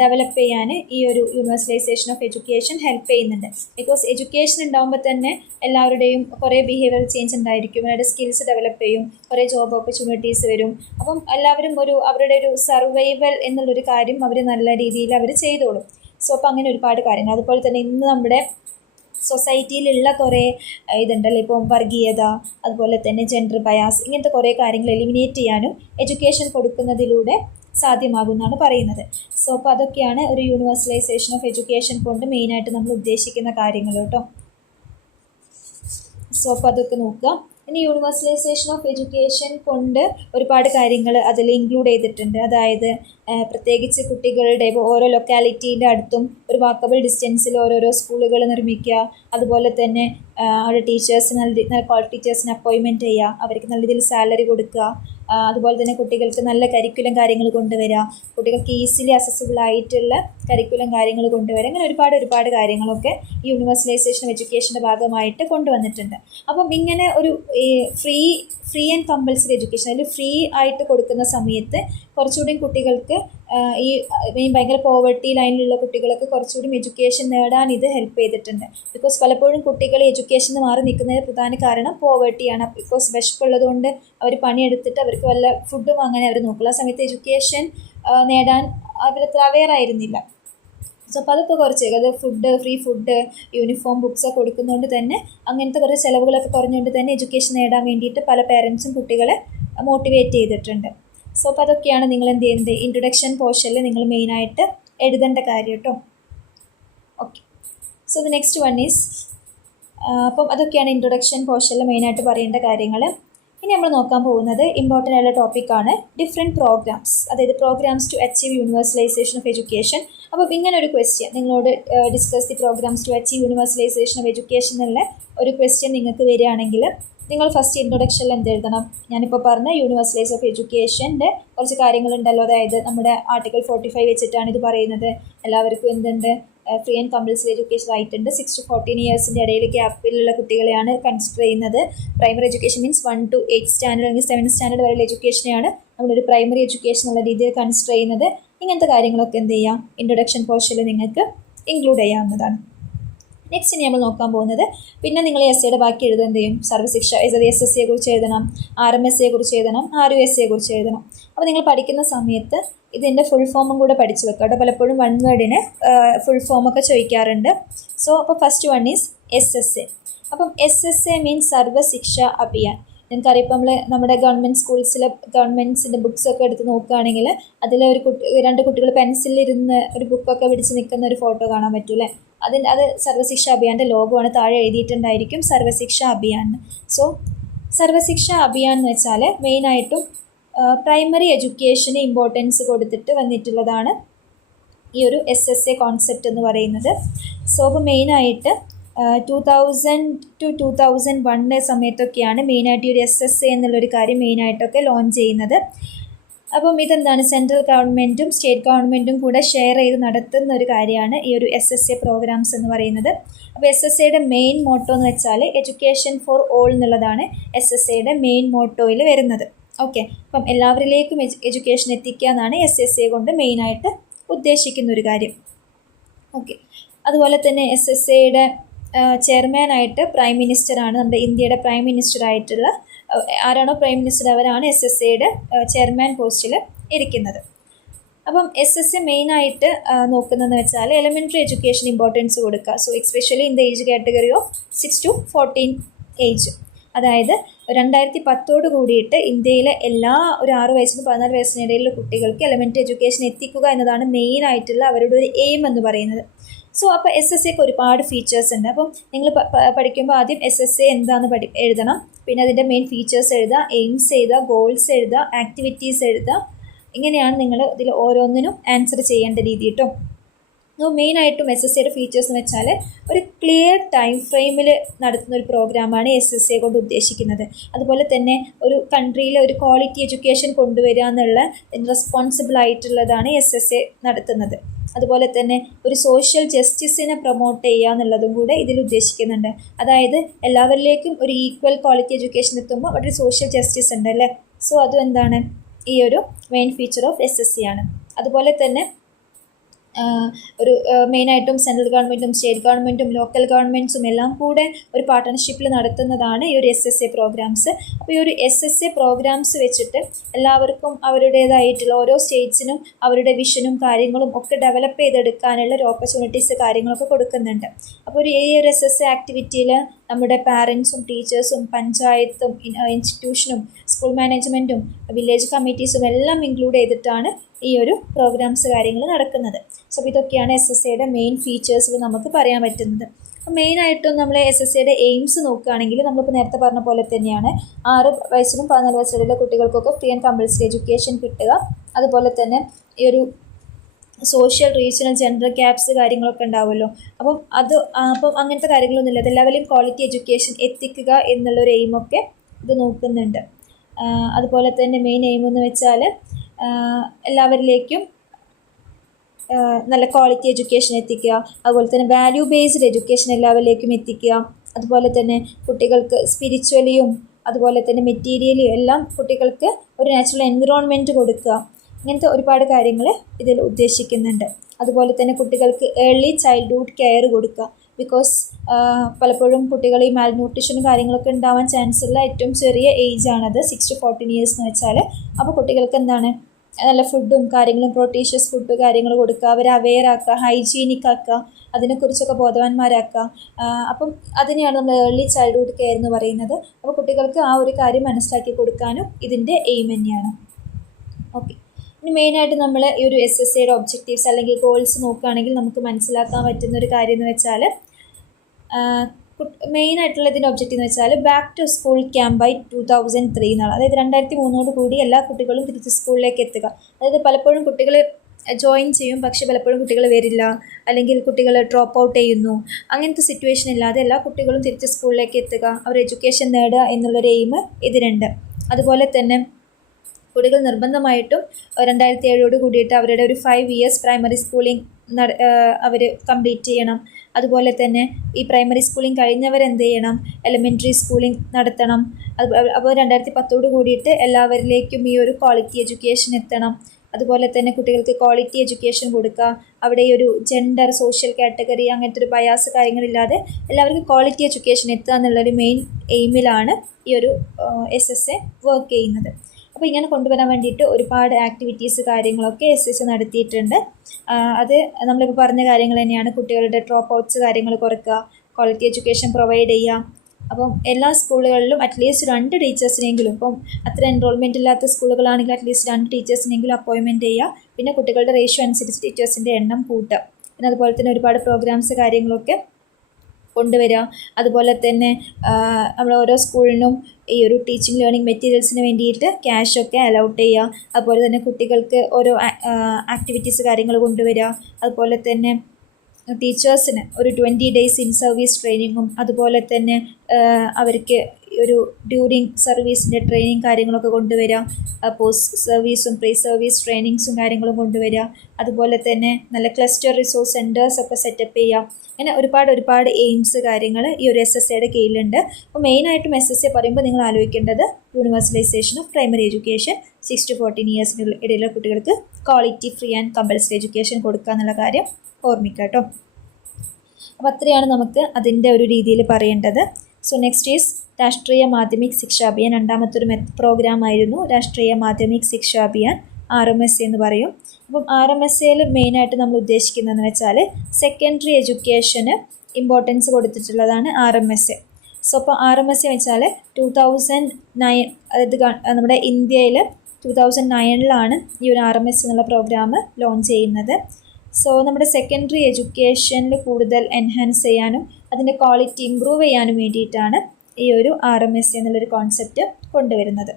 ഡെവലപ്പ് ചെയ്യാൻ ഈ ഒരു യൂണിവേഴ്സലൈസേഷൻ ഓഫ് എഡ്യൂക്കേഷൻ ഹെൽപ്പ് ചെയ്യുന്നുണ്ട്. ബിക്കോസ് എഡ്യൂക്കേഷൻ ഉണ്ടാകുമ്പോൾ തന്നെ എല്ലാവരുടെയും കുറേ ബിഹേവിയർ ചേഞ്ച് ഉണ്ടായിരിക്കും, അവരുടെ സ്കിൽസ് ഡെവലപ്പ് ചെയ്യും, കുറേ ജോബ് ഓപ്പർച്യൂണിറ്റീസ് വരും. അപ്പം എല്ലാവരും അവരുടെ ഒരു സർവൈവൽ എന്നുള്ളൊരു കാര്യം അവർ നല്ല രീതിയിൽ അവർ ചെയ്തോളും. സോ അപ്പോൾ അങ്ങനെ ഒരുപാട് കാര്യങ്ങൾ. അതുപോലെ തന്നെ ഇന്ന് നമ്മുടെ സൊസൈറ്റിയിലുള്ള കുറേ ഇതുണ്ടല്ലോ, ഇപ്പോൾ വർഗീയത, അതുപോലെ തന്നെ ജെൻഡർ ബയാസ്, ഇങ്ങനത്തെ കുറേ കാര്യങ്ങൾ എലിമിനേറ്റ് ചെയ്യാനും എഡ്യൂക്കേഷൻ കൊടുക്കുന്നതിലൂടെ സാധ്യമാകുമെന്നാണ് പറയുന്നത്. സോ അപ്പോൾ അതൊക്കെയാണ് ഒരു യൂണിവേഴ്സലൈസേഷൻ ഓഫ് എഡ്യൂക്കേഷൻ കൊണ്ട് മെയിനായിട്ട് നമ്മൾ ഉദ്ദേശിക്കുന്ന കാര്യങ്ങൾ കേട്ടോ. സോ അപ്പോൾ അതൊക്കെ നോക്കുക. ഇനി യൂണിവേഴ്സലൈസേഷൻ ഓഫ് എഡ്യൂക്കേഷൻ കൊണ്ട് ഒരുപാട് കാര്യങ്ങൾ അതിൽ ഇൻക്ലൂഡ് ചെയ്തിട്ടുണ്ട്. അതായത് പ്രത്യേകിച്ച് കുട്ടികളുടെ ഇപ്പോൾ ഓരോ ലൊക്കാലിറ്റീൻ്റെ അടുത്തും ഒരു വാക്കബിൾ ഡിസ്റ്റൻസിൽ ഓരോരോ സ്കൂളുകൾ നിർമ്മിക്കുക. അതുപോലെ തന്നെ അവിടെ ടീച്ചേഴ്സ് നല്ല ക്വാളിറ്റി ടീച്ചേഴ്സിന് അപ്പോയിൻമെൻറ്റ് ചെയ്യുക, അവർക്ക് നല്ല രീതിയിൽ സാലറി കൊടുക്കുക. അതുപോലെ തന്നെ കുട്ടികൾക്ക് നല്ല കരിക്കുലം കാര്യങ്ങൾ കൊണ്ടുവരിക, കുട്ടികൾക്ക് ഈസിലി അക്സസിബിൾ ആയിട്ടുള്ള കരിക്കുലം കാര്യങ്ങൾ കൊണ്ടുവരിക. അങ്ങനെ ഒരുപാട് കാര്യങ്ങളൊക്കെ ഈ യൂണിവേഴ്സലൈസേഷൻ ഓഫ് എഡ്യൂക്കേഷൻ്റെ ഭാഗമായിട്ട് കൊണ്ടുവന്നിട്ടുണ്ട്. അപ്പം ഇങ്ങനെ ഒരു ഫ്രീ ആൻഡ് കമ്പൽസറി എഡ്യൂക്കേഷൻ, അതിൽ ഫ്രീ ആയിട്ട് കൊടുക്കുന്ന സമയത്ത് കുറച്ചുകൂടി കുട്ടികൾക്ക് ഈ ഭയങ്കര പോവർട്ടി ലൈനിലുള്ള കുട്ടികൾക്ക് കുറച്ചുകൂടി എഡ്യൂക്കേഷൻ നേടാൻ ഇത് ഹെൽപ്പ് ചെയ്തിട്ടുണ്ട്. ബിക്കോസ് പലപ്പോഴും കുട്ടികൾ എഡ്യൂക്കേഷന് മാറി നിൽക്കുന്നതിന് പ്രധാന കാരണം പോവർട്ടിയാണ്. ബിക്കോസ് വിശപ്പുള്ളത് കൊണ്ട് അവർ പണിയെടുത്തിട്ട് അവർക്ക് വല്ല ഫുഡ് വാങ്ങാൻ അവർ നോക്കില്ല. ആ സമയത്ത് എഡ്യൂക്കേഷൻ നേടാൻ അവരത്ര അവെയർ ആയിരുന്നില്ല. സോ അപ്പോൾ അതൊക്കെ കുറച്ച് അത് ഫ്രീ ഫുഡ്, യൂണിഫോം, ബുക്സൊക്കെ കൊടുക്കുന്നതുകൊണ്ട് തന്നെ അങ്ങനത്തെ കുറേ ചിലവുകളൊക്കെ കുറഞ്ഞുകൊണ്ട് തന്നെ എഡ്യൂക്കേഷൻ നേടാൻ വേണ്ടിയിട്ട് പല പേരൻസും കുട്ടികളെ മോട്ടിവേറ്റ് ചെയ്തിട്ടുണ്ട്. സോ അപ്പോൾ അതൊക്കെയാണ് നിങ്ങൾ എന്ത് ചെയ്യുന്നത്, ഇൻട്രൊഡക്ഷൻ പോർഷനിൽ നിങ്ങൾ മെയിനായിട്ട് എഴുതേണ്ട കാര്യം കേട്ടോ. Okay, so the next one is, അപ്പം അതൊക്കെയാണ് ഇൻട്രൊഡക്ഷൻ പോർഷനിൽ മെയിനായിട്ട് പറയേണ്ട കാര്യങ്ങൾ. ഇനി നമ്മൾ നോക്കാൻ പോകുന്നത് ഇമ്പോർട്ടൻ്റ് ആയിട്ടുള്ള ടോപ്പിക്കാണ് ഡിഫറെൻറ്റ് പ്രോഗ്രാംസ്, അതായത് programmes to achieve universalisation of education. അപ്പോൾ ഇങ്ങനെ ഒരു ക്വസ്റ്റ്യൻ നിങ്ങളോട് discuss the programmes to achieve universalisation of education എന്നുള്ള ഒരു ക്വസ്റ്റ്യൻ നിങ്ങൾക്ക് വരികയാണെങ്കിൽ നിങ്ങൾ ഫസ്റ്റ് ഇൻട്രൊഡക്ഷനിൽ എന്ത് എഴുതണം? ഞാനിപ്പോൾ പറഞ്ഞ യൂണിവേഴ്സലൈസ് ഓഫ് എഡ്യൂക്കേഷൻ്റെ കുറച്ച് കാര്യങ്ങളുണ്ടല്ലോ, അതായത് നമ്മുടെ ആർട്ടിക്കിൾ 45 വെച്ചിട്ടാണ് ഇത് പറയുന്നത്. എല്ലാവർക്കും എന്തുണ്ട്, free and compulsory education right ഉണ്ട്. 6 to 14 ഇയേഴ്സിൻ്റെ ഇടയിൽ ഗ്യാപ്പിലുള്ള കുട്ടികളെയാണ് കൺസിഡർ ചെയ്യുന്നത്. Primary education means 1 to 8 standard അല്ലെങ്കിൽ 7th സ്റ്റാൻഡേർഡ് വരെയുള്ള എഡ്യൂക്കേഷനെയാണ് നമ്മളൊരു പ്രൈമറി എഡ്യൂക്കേഷൻ എന്നുള്ള രീതിയിൽ കൺസിഡർ ചെയ്യുന്നത്. ഇങ്ങനത്തെ കാര്യങ്ങളൊക്കെ എന്ത് ചെയ്യാം, ഇൻട്രൊഡക്ഷൻ പോർഷനിൽ നിങ്ങൾക്ക് ഇൻക്ലൂഡ് ചെയ്യാവുന്നതാണ്. നെക്സ്റ്റ് ഇനി നമ്മൾ നോക്കാൻ പോകുന്നത്, പിന്നെ നിങ്ങൾ എസ്സേയുടെ ബാക്കി എഴുതുക എന്ത് ചെയ്യും, സർവ്വശിക്ഷ SSCയെ കുറിച്ച് എഴുതണം, RMSയെ കുറിച്ച് എഴുതണം, RUSയെ കുറിച്ച് എഴുതണം. അപ്പോൾ നിങ്ങൾ പഠിക്കുന്ന സമയത്ത് ഇതിൻ്റെ ഫുൾ ഫോമും കൂടെ പഠിച്ച് വെക്കുക കേട്ടോ. പലപ്പോഴും വൺ വേർഡിന് ഫുൾ ഫോമൊക്കെ ചോദിക്കാറുണ്ട്. സോ അപ്പോൾ ഫസ്റ്റ് വൺ ഈസ് SSA. അപ്പം SSA മീൻസ് സർവ്വശിക്ഷ അഭിയാൻ. നിങ്ങൾക്കറിയാം, ഇപ്പോൾ നമ്മുടെ ഗവൺമെൻറ് സ്കൂൾസിലെ ഗവൺമെൻറ്സിൻ്റെ ബുക്സൊക്കെ എടുത്ത് നോക്കുകയാണെങ്കിൽ അതിൽ രണ്ട് കുട്ടികൾ പെൻസിലിരുന്ന് ഒരു ബുക്കൊക്കെ പിടിച്ച് നിൽക്കുന്ന ഒരു ഫോട്ടോ കാണാൻ പറ്റൂലേ. അത് സർവ്വശിക്ഷ അഭിയാൻ്റെ ലോഗോ ആണ്, താഴെ എഴുതിയിട്ടുണ്ടായിരിക്കും സർവ്വശിക്ഷ അഭിയാൻ. സോ സർവ്വശിക്ഷ അഭിയാൻ എന്ന് വെച്ചാൽ മെയിനായിട്ടും പ്രൈമറി എഡ്യൂക്കേഷന് ഇമ്പോർട്ടൻസ് കൊടുത്തിട്ട് വന്നിട്ടുള്ളതാണ് ഈ ഒരു SSA കോൺസെപ്റ്റ് എന്ന് പറയുന്നത്. സോ അപ്പോൾ മെയിനായിട്ട് 2000 to 2001 സമയത്തൊക്കെയാണ് മെയിനായിട്ട് ഈ ഒരു SSA എന്നുള്ളൊരു കാര്യം മെയിനായിട്ടൊക്കെ ലോഞ്ച് ചെയ്യുന്നത്. അപ്പം ഇതെന്താണ്, സെൻട്രൽ ഗവൺമെൻറ്റും സ്റ്റേറ്റ് ഗവൺമെൻറ്റും കൂടെ ഷെയർ ചെയ്ത് നടത്തുന്ന ഒരു കാര്യമാണ് ഈ ഒരു SSA പ്രോഗ്രാംസ് എന്ന് പറയുന്നത്. അപ്പോൾ SSAയുടെ മെയിൻ മോട്ടോ എന്ന് വെച്ചാൽ എഡ്യൂക്കേഷൻ ഫോർ ഓൾ എന്നുള്ളതാണ് SSAയുടെ മെയിൻ മോട്ടോയിൽ വരുന്നത്. ഓക്കെ, അപ്പം എല്ലാവരിലേക്കും എഡ്യൂക്കേഷൻ എത്തിക്കുക എന്നാണ് SSA കൊണ്ട് മെയിനായിട്ട് ഉദ്ദേശിക്കുന്ന ഒരു കാര്യം. ഓക്കെ, അതുപോലെ തന്നെ SSAയുടെ ചെയർമാനായിട്ട് പ്രൈം മിനിസ്റ്ററാണ്, നമ്മുടെ ഇന്ത്യയുടെ പ്രൈം മിനിസ്റ്ററായിട്ടുള്ള ആരാണോ പ്രൈം മിനിസ്റ്റർ അവരാണ് SSAയുടെ ചെയർമാൻ പോസ്റ്റിൽ ഇരിക്കുന്നത്. അപ്പം SSA മെയിനായിട്ട് നോക്കുന്നതെന്ന് വെച്ചാൽ എലിമെൻ്ററി എഡ്യൂക്കേഷൻ ഇമ്പോർട്ടൻസ് കൊടുക്കുക. So especially in the age category of 6 to 14 age, അതായത് 2010 കൂടിയിട്ട് ഇന്ത്യയിലെ എല്ലാ ഒരു 6 വയസ്സിനും 14 വയസ്സിനിടയിലുള്ള കുട്ടികൾക്ക് എലിമെൻ്ററി എഡ്യൂക്കേഷൻ എത്തിക്കുക എന്നതാണ് മെയിൻ ആയിട്ടുള്ള അവരുടെ ഒരു എയിം എന്ന് പറയുന്നത്. സോ അപ്പോൾ SSAക്ക് ഒരുപാട് ഫീച്ചേഴ്സ് ഉണ്ട്. അപ്പം നിങ്ങൾ പഠിക്കുമ്പോൾ ആദ്യം SSA എന്താണെന്ന് എഴുതണം. പിന്നെ അതിൻ്റെ മെയിൻ ഫീച്ചേഴ്സ് എഴുതുക, എയിംസ് എഴുതുക, ഗോൾസ് എഴുതുക, ആക്ടിവിറ്റീസ് എഴുതുക. ഇങ്ങനെയാണ് നിങ്ങൾ ഇതിൽ ഓരോന്നിനും ആൻസർ ചെയ്യേണ്ട രീതി കേട്ടോ. മെയിനായിട്ടും SSAയുടെ ഫീച്ചേഴ്സ് എന്ന് വെച്ചാൽ ഒരു ക്ലിയർ ടൈം ഫ്രെയിമിൽ നടത്തുന്ന ഒരു പ്രോഗ്രാമാണ് SSA കൊണ്ട് ഉദ്ദേശിക്കുന്നത്. അതുപോലെ തന്നെ ഒരു കൺട്രിയിൽ ഒരു ക്വാളിറ്റി എഡ്യൂക്കേഷൻ കൊണ്ടുവരിക എന്നുള്ള റെസ്പോൺസിബിൾ ആയിട്ടുള്ളതാണ് SSA നടത്തുന്നത്. അതുപോലെ തന്നെ ഒരു സോഷ്യൽ ജസ്റ്റിസിനെ പ്രൊമോട്ട് ചെയ്യുക എന്നുള്ളതും കൂടെ ഇതിൽ ഉദ്ദേശിക്കുന്നുണ്ട്. അതായത് എല്ലാവരിലേക്കും ഒരു ഈക്വൽ ക്വാളിറ്റി എഡ്യൂക്കേഷൻ എത്തുമ്പോൾ അവിടെ ഒരു സോഷ്യൽ ജസ്റ്റിസ് ഉണ്ട് അല്ലേ. സോ അതും എന്താണ് ഈ ഒരു മെയിൻ ഫീച്ചർ ഓഫ് SSA ആണ്. അതുപോലെ തന്നെ ഒരു മെയിനായിട്ടും സെൻട്രൽ ഗവൺമെൻറ്റും സ്റ്റേറ്റ് ഗവൺമെൻറ്റും ലോക്കൽ ഗവൺമെൻറ്റ്സും എല്ലാം കൂടെ ഒരു പാർട്ട്ണർഷിപ്പിൽ നടത്തുന്നതാണ് ഈ ഒരു SSA പ്രോഗ്രാംസ്. അപ്പോൾ ഈ ഒരു SSA പ്രോഗ്രാംസ് വെച്ചിട്ട് എല്ലാവർക്കും അവരുടേതായിട്ടുള്ള ഓരോ സ്റ്റേറ്റ്സിനും അവരുടെ വിഷനും കാര്യങ്ങളും ഒക്കെ ഡെവലപ്പ് ചെയ്തെടുക്കാനുള്ള ഒരു ഓപ്പർച്യൂണിറ്റീസ് കാര്യങ്ങളൊക്കെ കൊടുക്കുന്നുണ്ട്. അപ്പോൾ ഈ ഒരു SSA ആക്ടിവിറ്റിയിൽ നമ്മുടെ പാരൻസും ടീച്ചേഴ്സും പഞ്ചായത്തും ഇൻസ്റ്റിറ്റ്യൂഷനും സ്കൂൾ മാനേജ്മെൻറ്റും വില്ലേജ് കമ്മിറ്റീസും എല്ലാം ഇൻക്ലൂഡ് ചെയ്തിട്ടാണ് ഈ ഒരു പ്രോഗ്രാംസ് കാര്യങ്ങൾ നടക്കുന്നത്. സോ ഇതൊക്കെയാണ് SSAയുടെ മെയിൻ ഫീച്ചേഴ്സിൽ നമുക്ക് പറയാൻ പറ്റുന്നത്. അപ്പോൾ മെയിനായിട്ടും നമ്മൾ SSAയുടെ എയിംസ് നോക്കുകയാണെങ്കിൽ നമ്മളിപ്പോൾ നേരത്തെ പറഞ്ഞ പോലെ തന്നെയാണ് 6 വയസ്സിനും 14 വയസ്സിലുള്ള കുട്ടികൾക്കൊക്കെ ഫ്രീ ആൻഡ് കമ്പൾസറി എഡ്യൂക്കേഷൻ കിട്ടുക. അതുപോലെ തന്നെ ഈ ഒരു സോഷ്യൽ റീജിയണൽ ജെൻഡർ ഗ്യാപ്സ് കാര്യങ്ങളൊക്കെ ഉണ്ടാവുമല്ലോ. അപ്പം അങ്ങനത്തെ കാര്യങ്ങളൊന്നുമില്ല. അതെല്ലാവരെയും ക്വാളിറ്റി എഡ്യൂക്കേഷൻ എത്തിക്കുക എന്നുള്ളൊരു എയിമൊക്കെ ഇത് നോക്കുന്നുണ്ട്. അതുപോലെ തന്നെ മെയിൻ എയിം എന്ന് വെച്ചാൽ എല്ലാവരിലേക്കും നല്ല ക്വാളിറ്റി എഡ്യൂക്കേഷൻ എത്തിക്കുക. അതുപോലെ തന്നെ വാല്യൂ ബേസ്ഡ് എഡ്യൂക്കേഷൻ എല്ലാവരിലേക്കും എത്തിക്കുക. അതുപോലെ തന്നെ കുട്ടികൾക്ക് സ്പിരിച്വലിയും അതുപോലെ തന്നെ മെറ്റീരിയലിയും എല്ലാം കുട്ടികൾക്ക് ഒരു നാച്ചുറൽ എൻവിറോൺമെൻറ്റ് കൊടുക്കുക. ഇങ്ങനത്തെ ഒരുപാട് കാര്യങ്ങൾ ഇതിൽ ഉദ്ദേശിക്കുന്നുണ്ട്. അതുപോലെ തന്നെ കുട്ടികൾക്ക് ഏർലി ചൈൽഡ്ഹുഡ് കെയർ കൊടുക്കുക. ബിക്കോസ് പലപ്പോഴും കുട്ടികൾ ഈ മാൽന്യൂട്രീഷനും കാര്യങ്ങളൊക്കെ ഉണ്ടാവാൻ ചാൻസ് ഉള്ള ഏറ്റവും ചെറിയ ഏജാണത് 6 to 14 years എന്ന് വെച്ചാൽ. അപ്പോൾ കുട്ടികൾക്ക് എന്താണ് നല്ല ഫുഡും കാര്യങ്ങളും പ്രോട്ടീഷ്യസ് ഫുഡ് കാര്യങ്ങൾ കൊടുക്കുക, അവരെ അവെയർ ആക്കുക, ഹൈജീനിക് ആക്കുക, അതിനെക്കുറിച്ചൊക്കെ ബോധവാന്മാരാക്കുക. അപ്പം അതിനെയാണ് നമ്മൾ ഏർലി ചൈൽഡ്ഹുഡ് കെയർ എന്ന് പറയുന്നത്. അപ്പോൾ കുട്ടികൾക്ക് ആ ഒരു കാര്യം മനസ്സിലാക്കി കൊടുക്കാനും ഇതിൻ്റെ എയിം തന്നെയാണ്. ഓക്കെ, ഇനി മെയിനായിട്ട് നമ്മൾ ഈ ഒരു SSAയുടെ ഒബ്ജക്റ്റീവ്സ് അല്ലെങ്കിൽ ഗോൾസ് നോക്കുകയാണെങ്കിൽ നമുക്ക് മനസ്സിലാക്കാൻ പറ്റുന്ന ഒരു കാര്യം എന്ന് വെച്ചാൽ മെയിനായിട്ടുള്ള ഇതിൻ്റെ ഒബ്ജക്റ്റീവ് എന്ന് വെച്ചാൽ back to school camp by 2003 എന്നാണ്. അതായത് 2003 കൂടി എല്ലാ കുട്ടികളും തിരിച്ച് സ്കൂളിലേക്ക് എത്തുക. അതായത് പലപ്പോഴും കുട്ടികൾ ജോയിൻ ചെയ്യും, പക്ഷേ പലപ്പോഴും കുട്ടികൾ വരില്ല, അല്ലെങ്കിൽ കുട്ടികൾ ഡ്രോപ്പ് ഔട്ട് ചെയ്യുന്നു. അങ്ങനത്തെ സിറ്റുവേഷൻ ഇല്ലാതെ എല്ലാ കുട്ടികളും തിരിച്ച് സ്കൂളിലേക്ക് എത്തുക, അവർ എഡ്യൂക്കേഷൻ നേടുക എന്നുള്ളൊരു എയിം ഇതിനുണ്ട്. അതുപോലെ തന്നെ കുട്ടികൾ നിർബന്ധമായിട്ടും 2007 കൂടിയിട്ട് അവരുടെ ഒരു 5 years പ്രൈമറി സ്കൂളിംഗ് അവർ കംപ്ലീറ്റ് ചെയ്യണം. അതുപോലെ തന്നെ ഈ പ്രൈമറി സ്കൂളിംഗ് കഴിഞ്ഞവരെന്ത് ചെയ്യണം, എലിമെൻ്ററി സ്കൂളിംഗ് നടത്തണം. അപ്പോൾ 2010 കൂടിയിട്ട് എല്ലാവരിലേക്കും ഈ ഒരു ക്വാളിറ്റി എഡ്യൂക്കേഷൻ എത്തണം. അതുപോലെ തന്നെ കുട്ടികൾക്ക് ക്വാളിറ്റി എഡ്യൂക്കേഷൻ കൊടുക്കുക. അവിടെ ഈ ഒരു ജെൻഡർ, സോഷ്യൽ കാറ്റഗറി അങ്ങനത്തെ ഒരു ബയാസ് കാര്യങ്ങളില്ലാതെ എല്ലാവർക്കും ക്വാളിറ്റി എഡ്യൂക്കേഷൻ എത്തുക എന്നുള്ളൊരു മെയിൻ എയിമിലാണ് ഈ ഒരു SSA വർക്ക് ചെയ്യുന്നത്. അപ്പോൾ ഇങ്ങനെ കൊണ്ടുവരാൻ വേണ്ടിയിട്ട് ഒരുപാട് ആക്ടിവിറ്റീസ് കാര്യങ്ങളൊക്കെ SSA നടത്തിയിട്ടുണ്ട്. അത് നമ്മളിപ്പോൾ പറഞ്ഞ കാര്യങ്ങൾ തന്നെയാണ്. കുട്ടികളുടെ ഡ്രോപ്പ് ഔട്ട്സ് കാര്യങ്ങൾ കുറയ്ക്കുക, ക്വാളിറ്റി എഡ്യൂക്കേഷൻ പ്രൊവൈഡ് ചെയ്യുക. അപ്പം എല്ലാ സ്കൂളുകളിലും അറ്റ്ലീസ്റ്റ് 2 ടീച്ചേഴ്സിനെങ്കിലും, ഇപ്പം അത്ര എൻറോൾമെൻറ്റ് ഇല്ലാത്ത സ്കൂളുകളാണെങ്കിൽ അറ്റ്ലീസ്റ്റ് 2 ടീച്ചേഴ്സിനെങ്കിലും അപ്പോയിൻമെൻറ്റ് ചെയ്യുക. പിന്നെ കുട്ടികളുടെ റേഷ്യോ അനുസരിച്ച് ടീച്ചേഴ്സിൻ്റെ എണ്ണം കൂട്ടുക. പിന്നെ അതുപോലെ തന്നെ ഒരുപാട് പ്രോഗ്രാംസ് കാര്യങ്ങളൊക്കെ കൊണ്ടുവരിക. അതുപോലെ തന്നെ നമ്മൾ ഓരോ സ്കൂളിനും ഈ ഒരു ടീച്ചിങ് ലേണിംഗ് മെറ്റീരിയൽസിന് വേണ്ടിയിട്ട് ക്യാഷൊക്കെ അലൗട്ട് ചെയ്യുക. അതുപോലെ തന്നെ കുട്ടികൾക്ക് ഓരോ ആക്ടിവിറ്റീസ് കാര്യങ്ങൾ കൊണ്ടുവരിക. അതുപോലെ തന്നെ ടീച്ചേഴ്സിന് ഒരു 20 days ഇൻ സർവീസ് ട്രെയിനിങ്ങും അതുപോലെ തന്നെ അവർക്ക് ഒരു ഡ്യൂറിങ് സർവീസിൻ്റെ ട്രെയിനിങ് കാര്യങ്ങളൊക്കെ കൊണ്ടുവരിക. പോസ്റ്റ് സർവീസും പ്രീ സർവീസ് ട്രെയിനിങ്സും കാര്യങ്ങളും കൊണ്ടുവരിക. അതുപോലെ തന്നെ നല്ല ക്ലസ്റ്റർ റിസോഴ്സ് സെൻറ്റേഴ്സൊക്കെ സെറ്റപ്പ് ചെയ്യുക. അങ്ങനെ ഒരുപാട് എയിംസ് കാര്യങ്ങൾ ഈ ഒരു SSAയുടെ കീഴിലുണ്ട്. അപ്പോൾ മെയിനായിട്ടും SSA പറയുമ്പോൾ നിങ്ങൾ ആലോചിക്കേണ്ടത് universalisation of primary education 6 to 14 years ഇടയിലുള്ള കുട്ടികൾക്ക് quality free and compulsory education കൊടുക്കുക എന്നുള്ള കാര്യം ഓർമ്മിക്കുക കേട്ടോ. അപ്പോൾ അത്രയാണ് നമുക്ക് അതിൻ്റെ ഒരു രീതിയിൽ പറയേണ്ടത്. സോ നെക്സ്റ്റ് ഈസ് രാഷ്ട്രീയ മാധ്യമിക് ശിക്ഷാ അഭിയാൻ. രണ്ടാമത്തെ ഒരു പ്രോഗ്രാമായിരുന്നു രാഷ്ട്രീയ മാധ്യമിക് ശിക്ഷാ അഭിയാൻ, RMSA എന്ന് പറയും. അപ്പം RMSAയിൽ മെയിനായിട്ട് നമ്മൾ ഉദ്ദേശിക്കുന്നതെന്ന് വെച്ചാൽ സെക്കൻഡറി എഡ്യൂക്കേഷന് ഇമ്പോർട്ടൻസ് കൊടുത്തിട്ടുള്ളതാണ് RMSA. സോ അപ്പോൾ RMSA വെച്ചാൽ 2009, അതായത് നമ്മുടെ ഇന്ത്യയിൽ 2009 ഈ ഒരു RMS എന്നുള്ള പ്രോഗ്രാം ലോഞ്ച് ചെയ്യുന്നത്. സോ നമ്മുടെ സെക്കൻഡറി എഡ്യൂക്കേഷനിൽ കൂടുതൽ എൻഹാൻസ് ചെയ്യാനും അതിൻ്റെ ക്വാളിറ്റി ഇമ്പ്രൂവ് ചെയ്യാനും വേണ്ടിയിട്ടാണ് ഈ ഒരു RMSA എന്നുള്ളൊരു കോൺസെപ്റ്റ് കൊണ്ടുവരുന്നത്.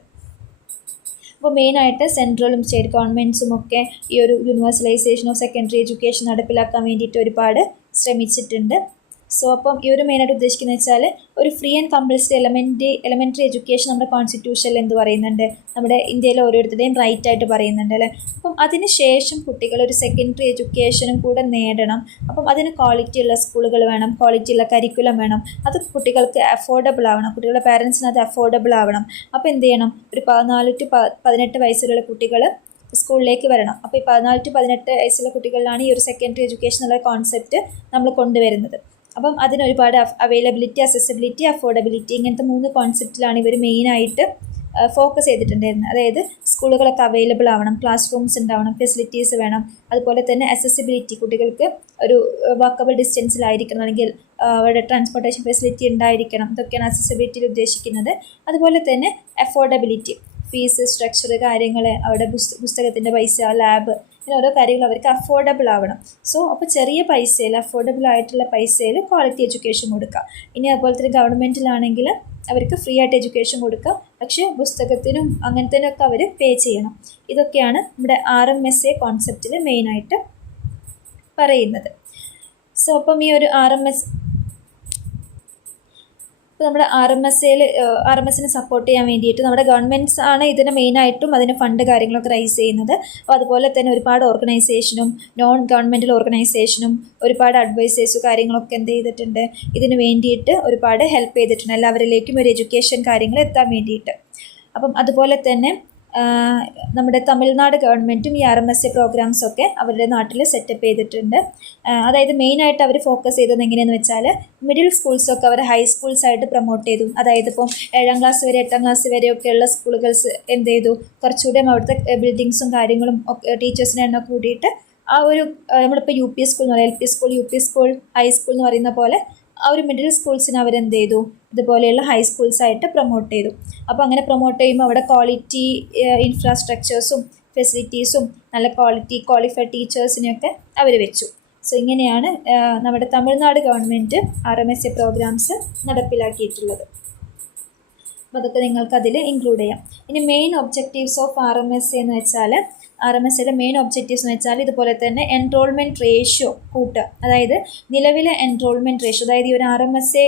അപ്പോൾ മെയിനായിട്ട് സെൻട്രലും സ്റ്റേറ്റ് ഗവൺമെൻറ്റ്സും ഒക്കെ ഈ ഒരു യൂണിവേഴ്സലൈസേഷൻ ഓഫ് സെക്കൻഡറി എഡ്യൂക്കേഷൻ നടപ്പിലാക്കാൻ വേണ്ടിയിട്ട് ഒരുപാട് ശ്രമിച്ചിട്ടുണ്ട്. സോ അപ്പം ഈ ഒരു മെയിനായിട്ട് ഉദ്ദേശിക്കുന്നത് വെച്ചാൽ ഒരു free and compulsory elementary education നമ്മുടെ കോൺസ്റ്റിറ്റ്യൂഷനിൽ എന്ത് പറയുന്നുണ്ട്, നമ്മുടെ ഇന്ത്യയിലെ ഓരോരുത്തരുടെയും റൈറ്റ് ആയിട്ട് പറയുന്നുണ്ട് അല്ലേ. അപ്പം അതിന് ശേഷം കുട്ടികൾ ഒരു സെക്കൻഡറി എഡ്യൂക്കേഷനും കൂടെ നേടണം. അപ്പം അതിന് ക്വാളിറ്റി ഉള്ള സ്കൂളുകൾ വേണം, ക്വാളിറ്റി ഉള്ള കരിക്കുലം വേണം, അത് കുട്ടികൾക്ക് അഫോർഡബിൾ ആവണം, കുട്ടികളുടെ പാരൻസിന് അത് അഫോർഡബിൾ ആവണം. അപ്പോൾ എന്ത് ചെയ്യണം, ഒരു 14 to 18 വയസ്സിലുള്ള കുട്ടികൾ സ്കൂളിലേക്ക് വരണം. അപ്പോൾ ഈ 14 to 18 വയസ്സുള്ള കുട്ടികളിലാണ് ഈ ഒരു സെക്കൻഡറി എഡ്യൂക്കേഷൻ എന്നുള്ള കോൺസെപ്റ്റ് നമ്മൾ കൊണ്ടുവരുന്നത്. അപ്പം അതിനൊരുപാട് അവൈലബിലിറ്റി, അക്സസിബിലിറ്റി, അഫോർഡബിലിറ്റി, ഇങ്ങനത്തെ 3 കോൺസെപ്റ്റിലാണ് ഇവർ മെയിനായിട്ട് ഫോക്കസ് ചെയ്തിട്ടുണ്ടായിരുന്നത്. അതായത് സ്കൂളുകളൊക്കെ അവൈലബിൾ ആവണം, ക്ലാസ് റൂംസ് ഉണ്ടാവണം, ഫെസിലിറ്റീസ് വേണം, അതുപോലെ തന്നെ അക്സസിബിലിറ്റി, കുട്ടികൾക്ക് ഒരു വാക്കബിൾ ഡിസ്റ്റൻസിലായിരിക്കണം, അല്ലെങ്കിൽ അവിടെ ട്രാൻസ്പോർട്ടേഷൻ ഫെസിലിറ്റി ഉണ്ടായിരിക്കണം. ഇതൊക്കെയാണ് അക്സസിബിലിറ്റിയിൽ ഉദ്ദേശിക്കുന്നത്. അതുപോലെ തന്നെ അഫോർഡബിലിറ്റി, ഫീസ് സ്ട്രക്ചർ, കാര്യങ്ങൾ, അവിടെ പുസ്തകത്തിൻ്റെ പൈസ, ലാബ്, ഇങ്ങനെ ഓരോ കാര്യങ്ങളും അവർക്ക് അഫോർഡബിൾ ആവണം. സോ അപ്പോൾ ചെറിയ പൈസയിൽ, അഫോർഡബിൾ ആയിട്ടുള്ള പൈസയിൽ ക്വാളിറ്റി എഡ്യൂക്കേഷൻ കൊടുക്കുക. ഇനി അതുപോലെ തന്നെ ഗവൺമെൻറ്റിലാണെങ്കിൽ അവർക്ക് ഫ്രീ ആയിട്ട് എഡ്യൂക്കേഷൻ കൊടുക്കുക, പക്ഷേ പുസ്തകത്തിനും അങ്ങനത്തേനൊക്കെ അവർ പേ ചെയ്യണം. ഇതൊക്കെയാണ് നമ്മുടെ RMSA കോൺസെപ്റ്റിൽ മെയിനായിട്ട് പറയുന്നത്. സോ അപ്പം ഈ ഒരു നമ്മുടെ RMSനെ സപ്പോർട്ട് ചെയ്യാൻ വേണ്ടിയിട്ട് നമ്മുടെ ഗവൺമെൻറ്റ്സ് ആണ് ഇതിന് മെയിനായിട്ടും അതിന് ഫണ്ട് കാര്യങ്ങളൊക്കെ റൈസ് ചെയ്യുന്നത്. അപ്പോൾ അതുപോലെ തന്നെ ഒരുപാട് ഓർഗനൈസേഷനും നോൺ ഗവൺമെൻറ്റൽ ഓർഗനൈസേഷനും ഒരുപാട് അഡ്വൈസേഴ്സും കാര്യങ്ങളൊക്കെ എന്ത് ചെയ്തിട്ടുണ്ട്, ഇതിന് വേണ്ടിയിട്ട് ഒരുപാട് ഹെൽപ്പ് ചെയ്തിട്ടുണ്ട് എല്ലാവരിലേക്കും ഒരു എഡ്യൂക്കേഷൻ കാര്യങ്ങൾ എത്താൻ വേണ്ടിയിട്ട്. അപ്പം അതുപോലെ തന്നെ നമ്മുടെ തമിഴ്നാട് ഗവൺമെൻറ്റും ഈ RMSA പ്രോഗ്രാംസൊക്കെ അവരുടെ നാട്ടിൽ സെറ്റപ്പ് ചെയ്തിട്ടുണ്ട്. അതായത് മെയിനായിട്ട് അവർ ഫോക്കസ് ചെയ്തത് എങ്ങനെയെന്ന് വെച്ചാൽ മിഡിൽ സ്കൂൾസൊക്കെ അവർ ഹൈ സ്കൂൾസായിട്ട് പ്രൊമോട്ട് ചെയ്തു. അതായത് ഇപ്പം 7ാം ക്ലാസ് വരെ 8ാം ക്ലാസ് വരെയൊക്കെയുള്ള സ്കൂളുകൾസ് എന്ത് ചെയ്തു, കുറച്ചുകൂടെ അവിടുത്തെ ബിൽഡിങ്സും കാര്യങ്ങളും ടീച്ചേഴ്സിൻ്റെ എണ്ണം കൂടിയിട്ട് ആ ഒരു നമ്മളിപ്പോൾ UP സ്കൂൾ എന്ന് പറയുക, LP school, UP school, high school എന്ന് പറയുന്ന പോലെ ആ ഒരു മിഡിൽ സ്കൂൾസിന് അവരെന്ത് ചെയ്തു, ഇതുപോലെയുള്ള ഹൈ സ്കൂൾസായിട്ട് പ്രൊമോട്ട് ചെയ്തു. അപ്പോൾ അങ്ങനെ പ്രൊമോട്ട് ചെയ്യുമ്പോൾ അവിടെ ക്വാളിറ്റി ഇൻഫ്രാസ്ട്രക്ചേഴ്സും ഫെസിലിറ്റീസും നല്ല ക്വാളിഫൈഡ് ടീച്ചേഴ്സിനെയൊക്കെ അവർ വെച്ചു. സോ ഇങ്ങനെയാണ് നമ്മുടെ തമിഴ്നാട് ഗവൺമെൻറ് RMSA പ്രോഗ്രാംസ് നടപ്പിലാക്കിയിട്ടുള്ളത്. അപ്പോൾ അതൊക്കെ നിങ്ങൾക്കതിൽ ഇൻക്ലൂഡ് ചെയ്യാം. ഇനി മെയിൻ ഒബ്ജക്റ്റീവ്സ് ഓഫ് RMSA എന്ന് വെച്ചാൽ, RMSയുടെ മെയിൻ ഒബ്ജക്റ്റീവ്സ് എന്ന് വെച്ചാൽ ഇതുപോലെ തന്നെ എൻറോൾമെൻറ്റ് റേഷ്യോ കൂട്ടുക. അതായത് നിലവിലെ എൻറോൾമെൻറ്റ് റേഷ്യോ, അതായത് ഈ ഒരു RMSA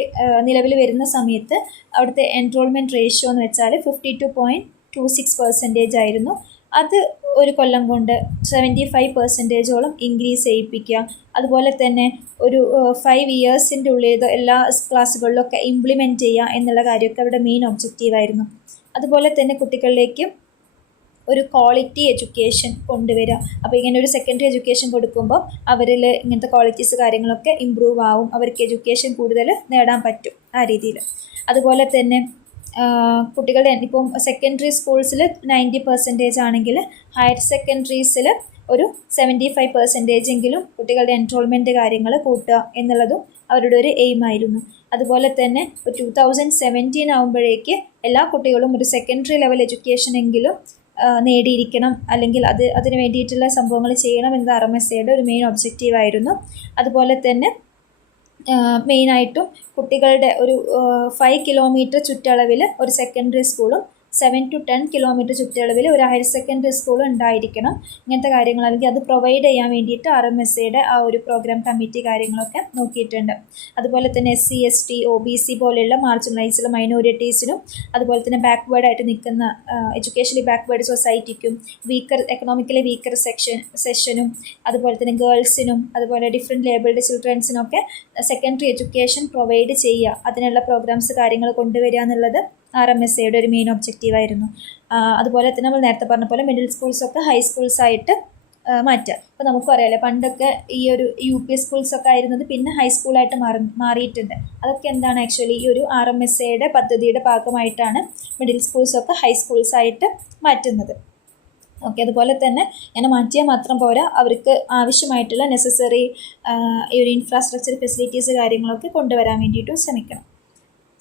നിലവിൽ വരുന്ന സമയത്ത് അവിടുത്തെ എൻറോൾമെൻറ്റ് റേഷ്യോ എന്ന് വെച്ചാൽ 52.26% ആയിരുന്നു. അത് ഒരു കൊല്ലം കൊണ്ട് 75%ഓളം ഇൻക്രീസ് ചെയ്യിപ്പിക്കുക. അതുപോലെ തന്നെ ഒരു 5 ഇയേഴ്സിൻ്റെ ഉള്ളിൽ എല്ലാ ക്ലാസ്സുകളിലൊക്കെ ഇംപ്ലിമെൻറ്റ് ചെയ്യുക എന്നുള്ള കാര്യമൊക്കെ അവിടെ മെയിൻ ഒബ്ജക്റ്റീവായിരുന്നു. അതുപോലെ തന്നെ കുട്ടികളിലേക്ക് ഒരു ക്വാളിറ്റി എഡ്യൂക്കേഷൻ കൊണ്ടുവരിക. അപ്പോൾ ഇങ്ങനെ ഒരു സെക്കൻഡറി എഡ്യൂക്കേഷൻ കൊടുക്കുമ്പോൾ അവരിൽ ഇങ്ങനത്തെ ക്വാളിറ്റീസ് കാര്യങ്ങളൊക്കെ ഇമ്പ്രൂവ് ആവും, അവർക്ക് എഡ്യൂക്കേഷൻ കൂടുതൽ നേടാൻ പറ്റും ആ രീതിയിൽ. അതുപോലെ തന്നെ കുട്ടികളുടെ ഇപ്പം സെക്കൻഡറി സ്കൂൾസിൽ 90% ആണെങ്കിൽ ഹയർ സെക്കൻഡറീസിൽ ഒരു 75% എങ്കിലും കുട്ടികളുടെ എൻറോൾമെൻറ്റ് കാര്യങ്ങൾ കൂട്ടുക എന്നുള്ളതും അവരുടെ ഒരു എയിമായിരുന്നു. അതുപോലെ തന്നെ 2017 ആകുമ്പോഴേക്ക് എല്ലാ കുട്ടികളും ഒരു സെക്കൻഡറി ലെവൽ എഡ്യൂക്കേഷൻ എങ്കിലും നേടിയിരിക്കണം, അല്ലെങ്കിൽ അതിന് വേണ്ടിയിട്ടുള്ള സംഭവങ്ങൾ ചെയ്യണം എന്നത് RMSയുടെ ഒരു മെയിൻ ഒബ്ജക്റ്റീവായിരുന്നു. അതുപോലെ തന്നെ മെയിനായിട്ടും കുട്ടികളുടെ ഒരു 5 കിലോമീറ്റർ ചുറ്റളവിൽ ഒരു സെക്കൻഡറി സ്കൂളും 7 to 10 കിലോമീറ്റർ ചുറ്റളവിൽ ഒരു ഹയർ സെക്കൻഡറി സ്കൂൾ ഉണ്ടായിരിക്കണം. ഇങ്ങനത്തെ കാര്യങ്ങൾ, അല്ലെങ്കിൽ അത് പ്രൊവൈഡ് ചെയ്യാൻ വേണ്ടിയിട്ട് RMSയുടെ ആ ഒരു പ്രോഗ്രാം കമ്മിറ്റി കാര്യങ്ങളൊക്കെ നോക്കിയിട്ടുണ്ട്. അതുപോലെ തന്നെ SC ST OBC പോലെയുള്ള മാർജിനലൈസ്ഡ് മൈനോറിറ്റീസിനും, അതുപോലെ തന്നെ ബാക്ക്വേർഡായിട്ട് നിൽക്കുന്ന എഡ്യൂക്കേഷണലി ബാക്ക്വേർഡ് സൊസൈറ്റിക്കും, എക്കണോമിക്കലി വീക്കർ സെക്ഷനും, അതുപോലെ തന്നെ ഗേൾസിനും, അതുപോലെ ഡിഫറെൻറ്റ് ലേബിൾഡ് ചിൽഡ്രൻസിനൊക്കെ സെക്കൻഡറി എഡ്യൂക്കേഷൻ പ്രൊവൈഡ് ചെയ്യുക, അതിനുള്ള പ്രോഗ്രാംസ് കാര്യങ്ങൾ കൊണ്ടുവരിക എന്നുള്ളത് RMSയുടെ ഒരു മെയിൻ ഒബ്ജക്റ്റീവായിരുന്നു. അതുപോലെ തന്നെ നമ്മൾ നേരത്തെ പറഞ്ഞ പോലെ മിഡിൽ സ്കൂൾസൊക്കെ ഹൈ സ്കൂൾസായിട്ട് മാറ്റുക. അപ്പോൾ നമുക്കും അറിയാമല്ലോ, പണ്ടൊക്കെ ഈ ഒരു UP സ്കൂൾസൊക്കെ ആയിരുന്നത് പിന്നെ ഹൈസ്കൂളായിട്ട് മാറിയിട്ടുണ്ട്. അതൊക്കെ എന്താണ് ആക്ച്വലി ഈ ഒരു RMSയുടെ പദ്ധതിയുടെ ഭാഗമായിട്ടാണ് മിഡിൽ സ്കൂൾസൊക്കെ ഹൈ സ്കൂൾസായിട്ട് മാറ്റുന്നത്. ഓക്കെ, അതുപോലെ തന്നെ ഇങ്ങനെ മാറ്റിയാൽ മാത്രം പോരാ, അവർക്ക് ആവശ്യമായിട്ടുള്ള നെസസറി ഈ ഒരു ഇൻഫ്രാസ്ട്രക്ചർ ഫെസിലിറ്റീസ് കാര്യങ്ങളൊക്കെ കൊണ്ടുവരാൻ വേണ്ടിയിട്ടും ശ്രമിക്കണം.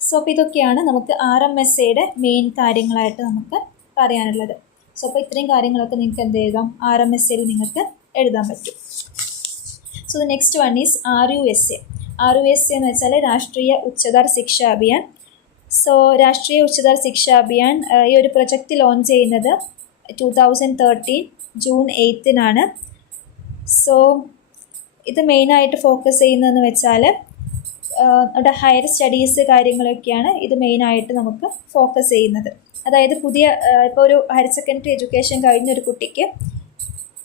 സോ അപ്പോൾ ഇതൊക്കെയാണ് നമുക്ക് RMSAയുടെ മെയിൻ കാര്യങ്ങളായിട്ട് നമുക്ക് പറയാനുള്ളത്. സോ അപ്പോൾ ഇത്രയും കാര്യങ്ങളൊക്കെ നിങ്ങൾക്ക് എന്ത് എഴുതാം, RMSAയിൽ നിങ്ങൾക്ക് എഴുതാൻ പറ്റും. So the next one is RUSA. RUSA എന്ന് വെച്ചാൽ രാഷ്ട്രീയ ഉച്ചതർ ശിക്ഷാ അഭിയാൻ. സോ രാഷ്ട്രീയ ഉച്ചതർ ശിക്ഷാ അഭിയാൻ ഈ ഒരു പ്രൊജക്റ്റ് ലോഞ്ച് ചെയ്യുന്നത് 2013 ജൂൺ 8-നാണ്. സോ ഇത് മെയിനായിട്ട് ഫോക്കസ് ചെയ്യുന്നതെന്ന് വെച്ചാൽ നമ്മുടെ ഹയർ സ്റ്റഡീസ് കാര്യങ്ങളൊക്കെയാണ് ഇത് മെയിനായിട്ട് നമുക്ക് ഫോക്കസ് ചെയ്യുന്നത്. അതായത് പുതിയ ഇപ്പോൾ ഒരു ഹയർ സെക്കൻഡറി എഡ്യൂക്കേഷൻ കഴിഞ്ഞൊരു കുട്ടിക്ക്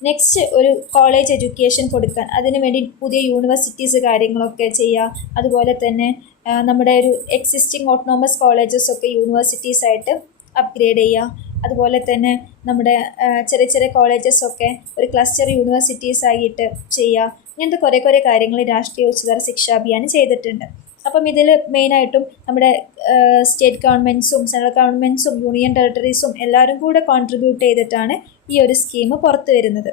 നെക്സ്റ്റ് ഒരു കോളേജ് എഡ്യൂക്കേഷൻ കൊടുക്കാൻ അതിന് വേണ്ടി പുതിയ യൂണിവേഴ്സിറ്റീസ് കാര്യങ്ങളൊക്കെ ചെയ്യുക. അതുപോലെ തന്നെ നമ്മുടെ ഒരു എക്സിസ്റ്റിംഗ് ഓട്ടോണോമസ് കോളേജസ് ഒക്കെ യൂണിവേഴ്സിറ്റീസായിട്ട് അപ്ഗ്രേഡ് ചെയ്യുക. അതുപോലെ തന്നെ നമ്മുടെ ചെറിയ ചെറിയ കോളേജസൊക്കെ ഒരു ക്ലസ്റ്റർ യൂണിവേഴ്സിറ്റീസ് ആയിട്ട് ചെയ്യുക. ഇങ്ങനത്തെ കുറേ കാര്യങ്ങൾ രാഷ്ട്രീയ ഉച്ചതർ ശിക്ഷാ അഭിയാൻ ചെയ്തിട്ടുണ്ട്. അപ്പം ഇതിൽ മെയിനായിട്ടും നമ്മുടെ സ്റ്റേറ്റ് ഗവൺമെൻറ്റ്സും സെൻട്രൽ ഗവൺമെൻറ്റ്സും യൂണിയൻ ടെറിട്ടറീസും എല്ലാവരും കൂടെ കോൺട്രിബ്യൂട്ട് ചെയ്തിട്ടാണ് ഈ ഒരു സ്കീം പുറത്ത് വരുന്നത്.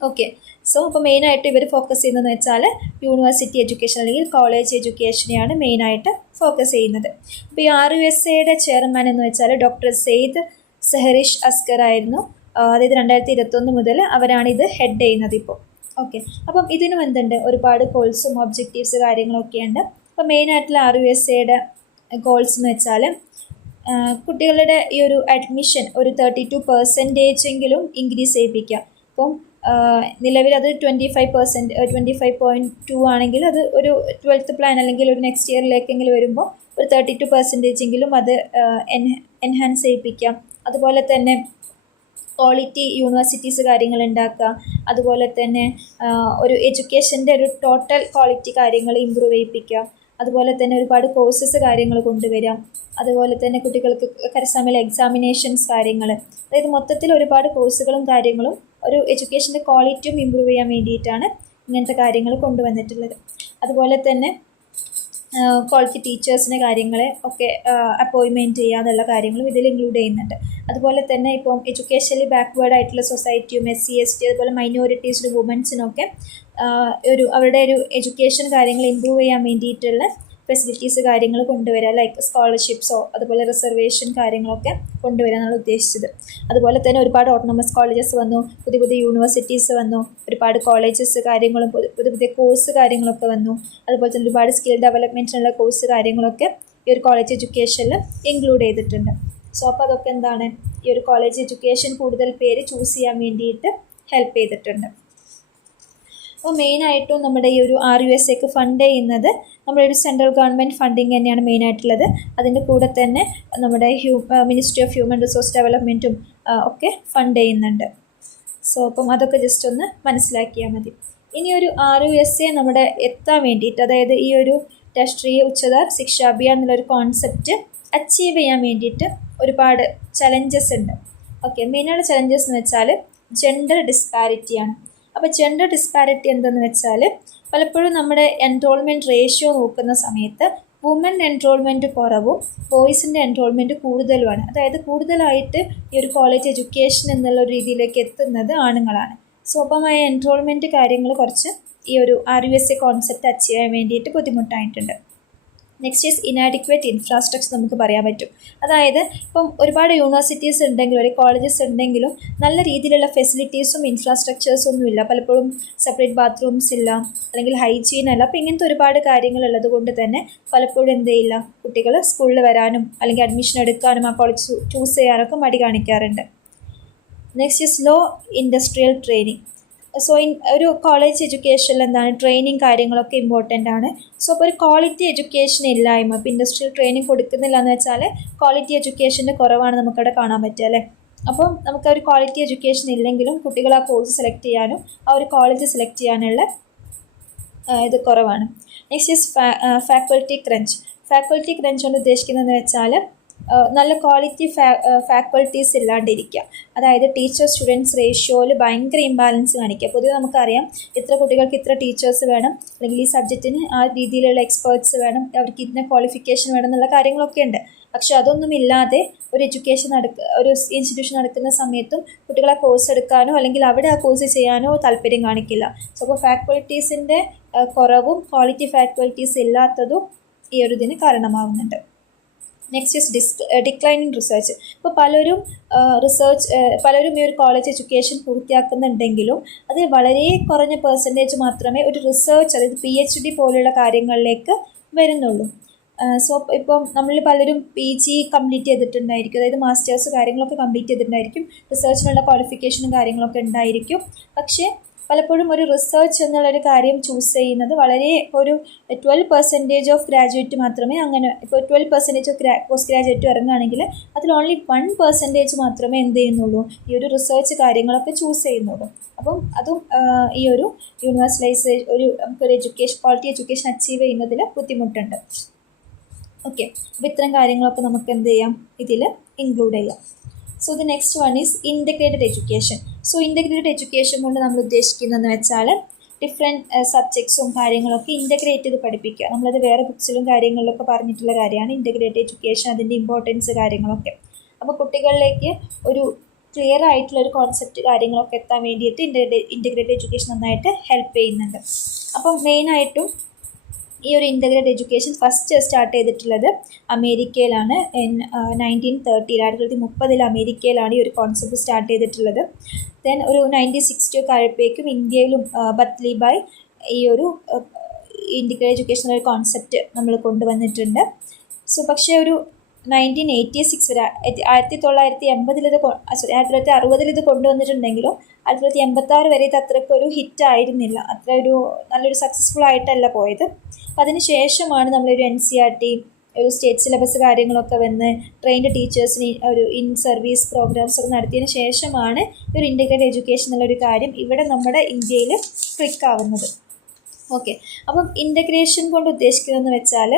ഓക്കെ, സോ അപ്പോൾ മെയിനായിട്ട് ഇവർ ഫോക്കസ് ചെയ്യുന്നതെന്ന് വെച്ചാൽ യൂണിവേഴ്സിറ്റി എഡ്യൂക്കേഷൻ അല്ലെങ്കിൽ കോളേജ് എഡ്യൂക്കേഷനെയാണ് മെയിനായിട്ട് ഫോക്കസ് ചെയ്യുന്നത്. അപ്പോൾ ഈ RUSAയുടെ ചെയർമാൻ എന്ന് വെച്ചാൽ ഡോക്ടർ സെയ്ദ് സെഹറിഷ് അസ്കർ ആയിരുന്നു. അതായത് 2021 മുതൽ അവരാണ് ഇത് ഹെഡ് ചെയ്യുന്നത് ഇപ്പോൾ. ഓക്കെ, അപ്പം ഇതിനും എന്തുണ്ട്, ഒരുപാട് ഗോൾസും ഒബ്ജക്റ്റീവ്സ് കാര്യങ്ങളൊക്കെ ഉണ്ട്. അപ്പോൾ മെയിനായിട്ടുള്ള RUSAയുടെ ഗോൾസ് എന്ന് വെച്ചാൽ കുട്ടികളുടെ ഈ ഒരു അഡ്മിഷൻ ഒരു 32% ഇൻക്രീസ് ചെയ്യിപ്പിക്കുക. അപ്പം നിലവിൽ അത് 25%, 25.2 ആണെങ്കിൽ അത് ഒരു 12th പ്ലാൻ അല്ലെങ്കിൽ ഒരു നെക്സ്റ്റ് ഇയറിലേക്കെങ്കിലും വരുമ്പോൾ ഒരു 32% അത് എൻഹാൻസ് ചെയ്യിപ്പിക്കാം. അതുപോലെ തന്നെ ക്വാളിറ്റി യൂണിവേഴ്സിറ്റീസ് കാര്യങ്ങൾ ഉണ്ടാക്കുക. അതുപോലെ തന്നെ ഒരു എഡ്യൂക്കേഷൻ്റെ ഒരു ടോട്ടൽ ക്വാളിറ്റി കാര്യങ്ങൾ ഇമ്പ്രൂവ് ചെയ്യിപ്പിക്കുക. അതുപോലെ തന്നെ ഒരുപാട് കോഴ്സസ് കാര്യങ്ങൾ കൊണ്ടുവരാം. അതുപോലെ തന്നെ കുട്ടികൾക്ക് കരസ്ഥമായുള്ള എക്സാമിനേഷൻസ് കാര്യങ്ങൾ, അതായത് മൊത്തത്തിൽ ഒരുപാട് കോഴ്സുകളും കാര്യങ്ങളും ഒരു എഡ്യൂക്കേഷൻ്റെ ക്വാളിറ്റിയും ഇമ്പ്രൂവ് ചെയ്യാൻ വേണ്ടിയിട്ടാണ് ഇങ്ങനത്തെ കാര്യങ്ങൾ കൊണ്ടുവന്നിട്ടുള്ളത്. അതുപോലെ തന്നെ ക്വാളിറ്റി ടീച്ചേഴ്സിൻ്റെ കാര്യങ്ങളെ ഒക്കെ അപ്പോയിൻമെൻറ്റ് ചെയ്യുക എന്നുള്ള കാര്യങ്ങളും ഇതിൽ ഇൻക്ലൂഡ് ചെയ്യുന്നുണ്ട്. അതുപോലെ തന്നെ ഇപ്പം എഡ്യൂക്കേഷനിൽ ബാക്ക്വേർഡ് ആയിട്ടുള്ള സൊസൈറ്റിയും SC ST അതുപോലെ മൈനോറിറ്റീസിനും വുമൻസിനൊക്കെ അവരുടെ ഒരു എഡ്യൂക്കേഷൻ കാര്യങ്ങൾ ഇമ്പ്രൂവ് ചെയ്യാൻ വേണ്ടിയിട്ടുള്ള ഫെസിലിറ്റീസ് കാര്യങ്ങൾ കൊണ്ടുവരിക, ലൈക്ക് സ്കോളർഷിപ്സോ അതുപോലെ റിസർവേഷൻ കാര്യങ്ങളൊക്കെ കൊണ്ടുവരാനാണ് ഉദ്ദേശിച്ചത്. അതുപോലെ തന്നെ ഒരുപാട് ഓട്ടോണമസ് കോളേജസ് വന്നു, പുതിയ യൂണിവേഴ്സിറ്റീസ് വന്നു, ഒരുപാട് കോളേജസ് കാര്യങ്ങളും പുതിയ കോഴ്സ് കാര്യങ്ങളൊക്കെ വന്നു. അതുപോലെ തന്നെ ഒരുപാട് സ്കിൽ ഡെവലപ്മെൻറ്റിനുള്ള കോഴ്സ് കാര്യങ്ങളൊക്കെ ഈ ഒരു കോളേജ് എഡ്യൂക്കേഷനിൽ ഇൻക്ലൂഡ് ചെയ്തിട്ടുണ്ട്. സോ അപ്പോൾ അതൊക്കെ എന്താണ്, ഈ ഒരു കോളേജ് എഡ്യൂക്കേഷൻ കൂടുതൽ പേര് ചൂസ് ചെയ്യാൻ വേണ്ടിയിട്ട് ഹെൽപ്പ് ചെയ്തിട്ടുണ്ട്. അപ്പോൾ മെയിനായിട്ടും നമ്മുടെ ഈ ഒരു RUSAക്ക് ഫണ്ട് ചെയ്യുന്നത് നമ്മുടെ ഒരു സെൻട്രൽ ഗവൺമെൻറ് ഫണ്ടിങ് തന്നെയാണ് മെയിനായിട്ടുള്ളത്. അതിൻ്റെ കൂടെ തന്നെ നമ്മുടെ മിനിസ്ട്രി ഓഫ് ഹ്യൂമൻ റിസോഴ്സ് ഡെവലപ്മെൻറ്റും ഒക്കെ ഫണ്ട് ചെയ്യുന്നുണ്ട്. സോ അപ്പം അതൊക്കെ ജസ്റ്റ് ഒന്ന് മനസ്സിലാക്കിയാൽ മതി. ഇനി ഒരു RUSA നമ്മുടെ എത്താൻ വേണ്ടിയിട്ട്, അതായത് ഈ ഒരു രാഷ്ട്രീയ ഉച്ചതർ ശിക്ഷാ അഭിയാൻ എന്നുള്ളൊരു കോൺസെപ്റ്റ് അച്ചീവ് ചെയ്യാൻ വേണ്ടിയിട്ട് ഒരുപാട് ചലഞ്ചസ് ഉണ്ട്. ഓക്കെ, മെയിനായിട്ട് ചലഞ്ചസ് എന്ന് വെച്ചാൽ ജെൻഡർ ഡിസ്പാരിറ്റിയാണ്. അപ്പോൾ ജെൻഡർ ഡിസ്പാരിറ്റി എന്തെന്ന് വെച്ചാൽ പലപ്പോഴും നമ്മുടെ എൻറോൾമെൻറ്റ് റേഷ്യോ നോക്കുന്ന സമയത്ത് വുമൻ എൻറോൾമെൻറ്റ് കുറവും ബോയ്സിൻ്റെ എൻറോൾമെൻറ്റ് കൂടുതലുമാണ്. അതായത് കൂടുതലായിട്ട് ഈ ഒരു കോളേജ് എഡ്യൂക്കേഷൻ എന്നുള്ള ഒരു രീതിയിലേക്ക് എത്തുന്നത് ആണുങ്ങളാണ്. സോ അപ്പം ആ എൻറോൾമെൻറ്റ് കാര്യങ്ങൾ കുറച്ച് ഈ ഒരു RUSA കോൺസെപ്റ്റ് അച്ചീവ് ചെയ്യാൻ വേണ്ടിയിട്ട് ബുദ്ധിമുട്ടായിട്ടുണ്ട്. നെക്സ്റ്റ് ഈസ് ഇനാഡിക്വേറ്റ് ഇൻഫ്രാസ്ട്രക്ചർ നമുക്ക് പറയാൻ പറ്റും. അതായത് ഇപ്പം ഒരുപാട് യൂണിവേഴ്സിറ്റീസ് ഉണ്ടെങ്കിലും ഒരു കോളേജസ് ഉണ്ടെങ്കിലും നല്ല രീതിയിലുള്ള ഫെസിലിറ്റീസും ഇൻഫ്രാസ്ട്രക്ചേഴ്സും ഒന്നുമില്ല. പലപ്പോഴും സെപ്പറേറ്റ് ബാത്റൂംസ് ഇല്ല, അല്ലെങ്കിൽ ഹൈജീൻ അല്ല. അപ്പോൾ ഇങ്ങനത്തെ ഒരുപാട് കാര്യങ്ങളുള്ളത് കൊണ്ട് തന്നെ പലപ്പോഴും എന്ത് ചെയ്യില്ല, കുട്ടികൾ സ്കൂളിൽ വരാനും അല്ലെങ്കിൽ അഡ്മിഷൻ എടുക്കാനും ആ കോളേജ് ചൂസ് ചെയ്യാനൊക്കെ മടി കാണിക്കാറുണ്ട്. Next is low industrial training. So ഒരു കോളേജ് എഡ്യൂക്കേഷനിൽ എന്താണ്, ട്രെയിനിങ് കാര്യങ്ങളൊക്കെ ഇമ്പോർട്ടൻ്റ് ആണ്. സോ അപ്പോൾ ഒരു ക്വാളിറ്റി എഡ്യൂക്കേഷൻ ഇല്ലായ്മ, ഇപ്പോൾ ഇൻഡസ്ട്രിയൽ ട്രെയിനിങ് കൊടുക്കുന്നില്ല എന്ന് വെച്ചാൽ ക്വാളിറ്റി എഡ്യൂക്കേഷൻ്റെ കുറവാണ് നമുക്കവിടെ കാണാൻ പറ്റുക അല്ലേ. അപ്പം നമുക്ക് ഒരു ക്വാളിറ്റി എഡ്യൂക്കേഷൻ ഇല്ലെങ്കിലും കുട്ടികൾ ആ കോഴ്സ് സെലക്ട് ചെയ്യാനും ആ ഒരു കോളേജ് സെലക്ട് ചെയ്യാനുള്ള ഇത് കുറവാണ്. Next is faculty crunch. Faculty crunch കൊണ്ട് ഉദ്ദേശിക്കുന്നതെന്ന് വെച്ചാൽ നല്ല ക്വാളിറ്റി ഫാക്കൽറ്റീസ് ഇല്ലാണ്ടിരിക്കുക. അതായത് ടീച്ചർ സ്റ്റുഡൻസ് റേഷ്യോയിൽ ഭയങ്കര ഇംബാലൻസ് കാണിക്കുക. പൊതുവെ നമുക്കറിയാം ഇത്ര കുട്ടികൾക്ക് ഇത്ര ടീച്ചേഴ്സ് വേണം, അല്ലെങ്കിൽ ഈ സബ്ജക്റ്റിന് ആ രീതിയിലുള്ള എക്സ്പേർട്സ് വേണം, അവർക്ക് ഇന്ന ക്വാളിഫിക്കേഷൻ വേണം എന്നുള്ള കാര്യങ്ങളൊക്കെ ഉണ്ട്. പക്ഷെ അതൊന്നുമില്ലാതെ ഒരു ഒരു ഇൻസ്റ്റിറ്റ്യൂഷൻ നടക്കുന്ന സമയത്തും കുട്ടികൾ ആ കോഴ്സ് എടുക്കാനോ അല്ലെങ്കിൽ അവിടെ ആ കോഴ്സ് ചെയ്യാനോ താല്പര്യം കാണിക്കില്ല. സോ അപ്പോൾ ഫാക്കൽറ്റീസിൻ്റെ കുറവും ക്വാളിറ്റി ഫാക്കൽറ്റീസ് ഇല്ലാത്തതും ഈ ഒരു ഇതിന് കാരണമാവുന്നുണ്ട്. Next is declining research. ഇപ്പോൾ പലരും ഈ ഒരു കോളേജ് എഡ്യൂക്കേഷൻ പൂർത്തിയാക്കുന്നുണ്ടെങ്കിലും അത് വളരെ കുറഞ്ഞ പെർസെൻറ്റേജ് മാത്രമേ ഒരു റിസർച്ച്, അതായത് PhD പോലുള്ള കാര്യങ്ങളിലേക്ക് വരുന്നുള്ളൂ. സോ ഇപ്പം നമ്മൾ പലരും PG കംപ്ലീറ്റ് ചെയ്തിട്ടുണ്ടായിരിക്കും, അതായത് മാസ്റ്റേഴ്സ് കാര്യങ്ങളൊക്കെ കംപ്ലീറ്റ് ചെയ്തിട്ടുണ്ടായിരിക്കും, റിസർച്ചിനുള്ള ക്വാളിഫിക്കേഷനും കാര്യങ്ങളൊക്കെ ഉണ്ടായിരിക്കും. പക്ഷേ പലപ്പോഴും ഒരു റിസർച്ച് എന്നുള്ളൊരു കാര്യം ചൂസ് ചെയ്യുന്നത് വളരെ ഒരു 12% ഓഫ് ഗ്രാജുവേറ്റ് മാത്രമേ അങ്ങനെ, ഇപ്പോൾ 12% ഓഫ് പോസ്റ്റ് ഗ്രാജുവേറ്റ് ഇറങ്ങുകയാണെങ്കിൽ അതിൽ ഓൺലി 1% മാത്രമേ എന്ത് ചെയ്യുന്നുള്ളൂ, ഈ ഒരു റിസർച്ച് കാര്യങ്ങളൊക്കെ ചൂസ് ചെയ്യുന്നുള്ളൂ. അപ്പം അതും ഈ ഒരു യൂണിവേഴ്സലൈസേഷൻ, നമുക്കൊരു ക്വാളിറ്റി എഡ്യൂക്കേഷൻ അച്ചീവ് ചെയ്യുന്നതിൽ ബുദ്ധിമുട്ടുണ്ട്. ഓക്കെ, അപ്പോൾ ഇത്തരം കാര്യങ്ങളൊക്കെ നമുക്ക് എന്ത് ചെയ്യാം, ഇതിൽ ഇൻക്ലൂഡ് ചെയ്യാം. So the next one is integrated education. So integrated education കൊണ്ട് നമ്മൾ ഉദ്ദേശിക്കുന്നതെന്ന് വെച്ചാൽ ഡിഫറെൻറ്റ് സബ്ജക്ട്സും കാര്യങ്ങളൊക്കെ ഇൻ്റഗ്രേറ്റ് ചെയ്ത് പഠിപ്പിക്കുക. നമ്മളത് വേറെ ബുക്സിലും കാര്യങ്ങളിലൊക്കെ പറഞ്ഞിട്ടുള്ള കാര്യമാണ് ഇൻ്റഗ്രേറ്റഡ് എഡ്യൂക്കേഷൻ, അതിൻ്റെ ഇമ്പോർട്ടൻസ് കാര്യങ്ങളൊക്കെ. അപ്പോൾ കുട്ടികളിലേക്ക് ഒരു ക്ലിയർ ആയിട്ടുള്ള ഒരു കോൺസെപ്റ്റ് കാര്യങ്ങളൊക്കെ എത്താൻ വേണ്ടിയിട്ട് ഇൻ്റഗ്രേറ്റഡ് എഡ്യൂക്കേഷൻ നന്നായിട്ട് ഹെൽപ്പ് ചെയ്യുന്നുണ്ട്. അപ്പം മെയിനായിട്ടും ഈ ഒരു ഇൻ്റഗ്രേറ്റഡ് എഡ്യൂക്കേഷൻ ഫസ്റ്റ് സ്റ്റാർട്ട് ചെയ്തിട്ടുള്ളത് അമേരിക്കയിലാണ്. 1930 1930 അമേരിക്കയിലാണ് ഈ ഒരു കോൺസെപ്റ്റ് സ്റ്റാർട്ട് ചെയ്തിട്ടുള്ളത്. ദെൻ ഒരു 1960 ആയപ്പോഴേക്കും ഇന്ത്യയിലും ബത്ലീബായ് ഈ ഒരു ഇൻ്റഗ്രേറ്റഡ് എഡ്യൂക്കേഷൻ ഒരു കോൺസെപ്റ്റ് നമ്മൾ കൊണ്ടുവന്നിട്ടുണ്ട്. സോ പക്ഷേ ഒരു 1986 വരെ 1960 ഇത് കൊണ്ടുവന്നിട്ടുണ്ടെങ്കിലും 1986 വരെ ഇത് അത്രയ്ക്കൊരു ഹിറ്റായിരുന്നില്ല, അത്ര ഒരു നല്ലൊരു സക്സസ്ഫുൾ ആയിട്ടല്ല പോയത്. അപ്പം അതിന് ശേഷമാണ് നമ്മളൊരു NCERT, ഒരു സ്റ്റേറ്റ് സിലബസ് കാര്യങ്ങളൊക്കെ വന്ന് ട്രെയിൻഡ് ടീച്ചേഴ്സിന് ഒരു ഇൻ സർവീസ് പ്രോഗ്രാംസ് ഒക്കെ നടത്തിയതിന് ശേഷമാണ് ഒരു ഇൻ്റഗ്രേറ്റഡ് എഡ്യൂക്കേഷൻ എന്നുള്ളൊരു കാര്യം ഇവിടെ നമ്മുടെ ഇന്ത്യയിൽ ക്ലിക്കാവുന്നത്. ഓക്കെ, അപ്പം ഇൻ്റഗ്രേഷൻ കൊണ്ട് ഉദ്ദേശിക്കുന്നതെന്ന് വെച്ചാൽ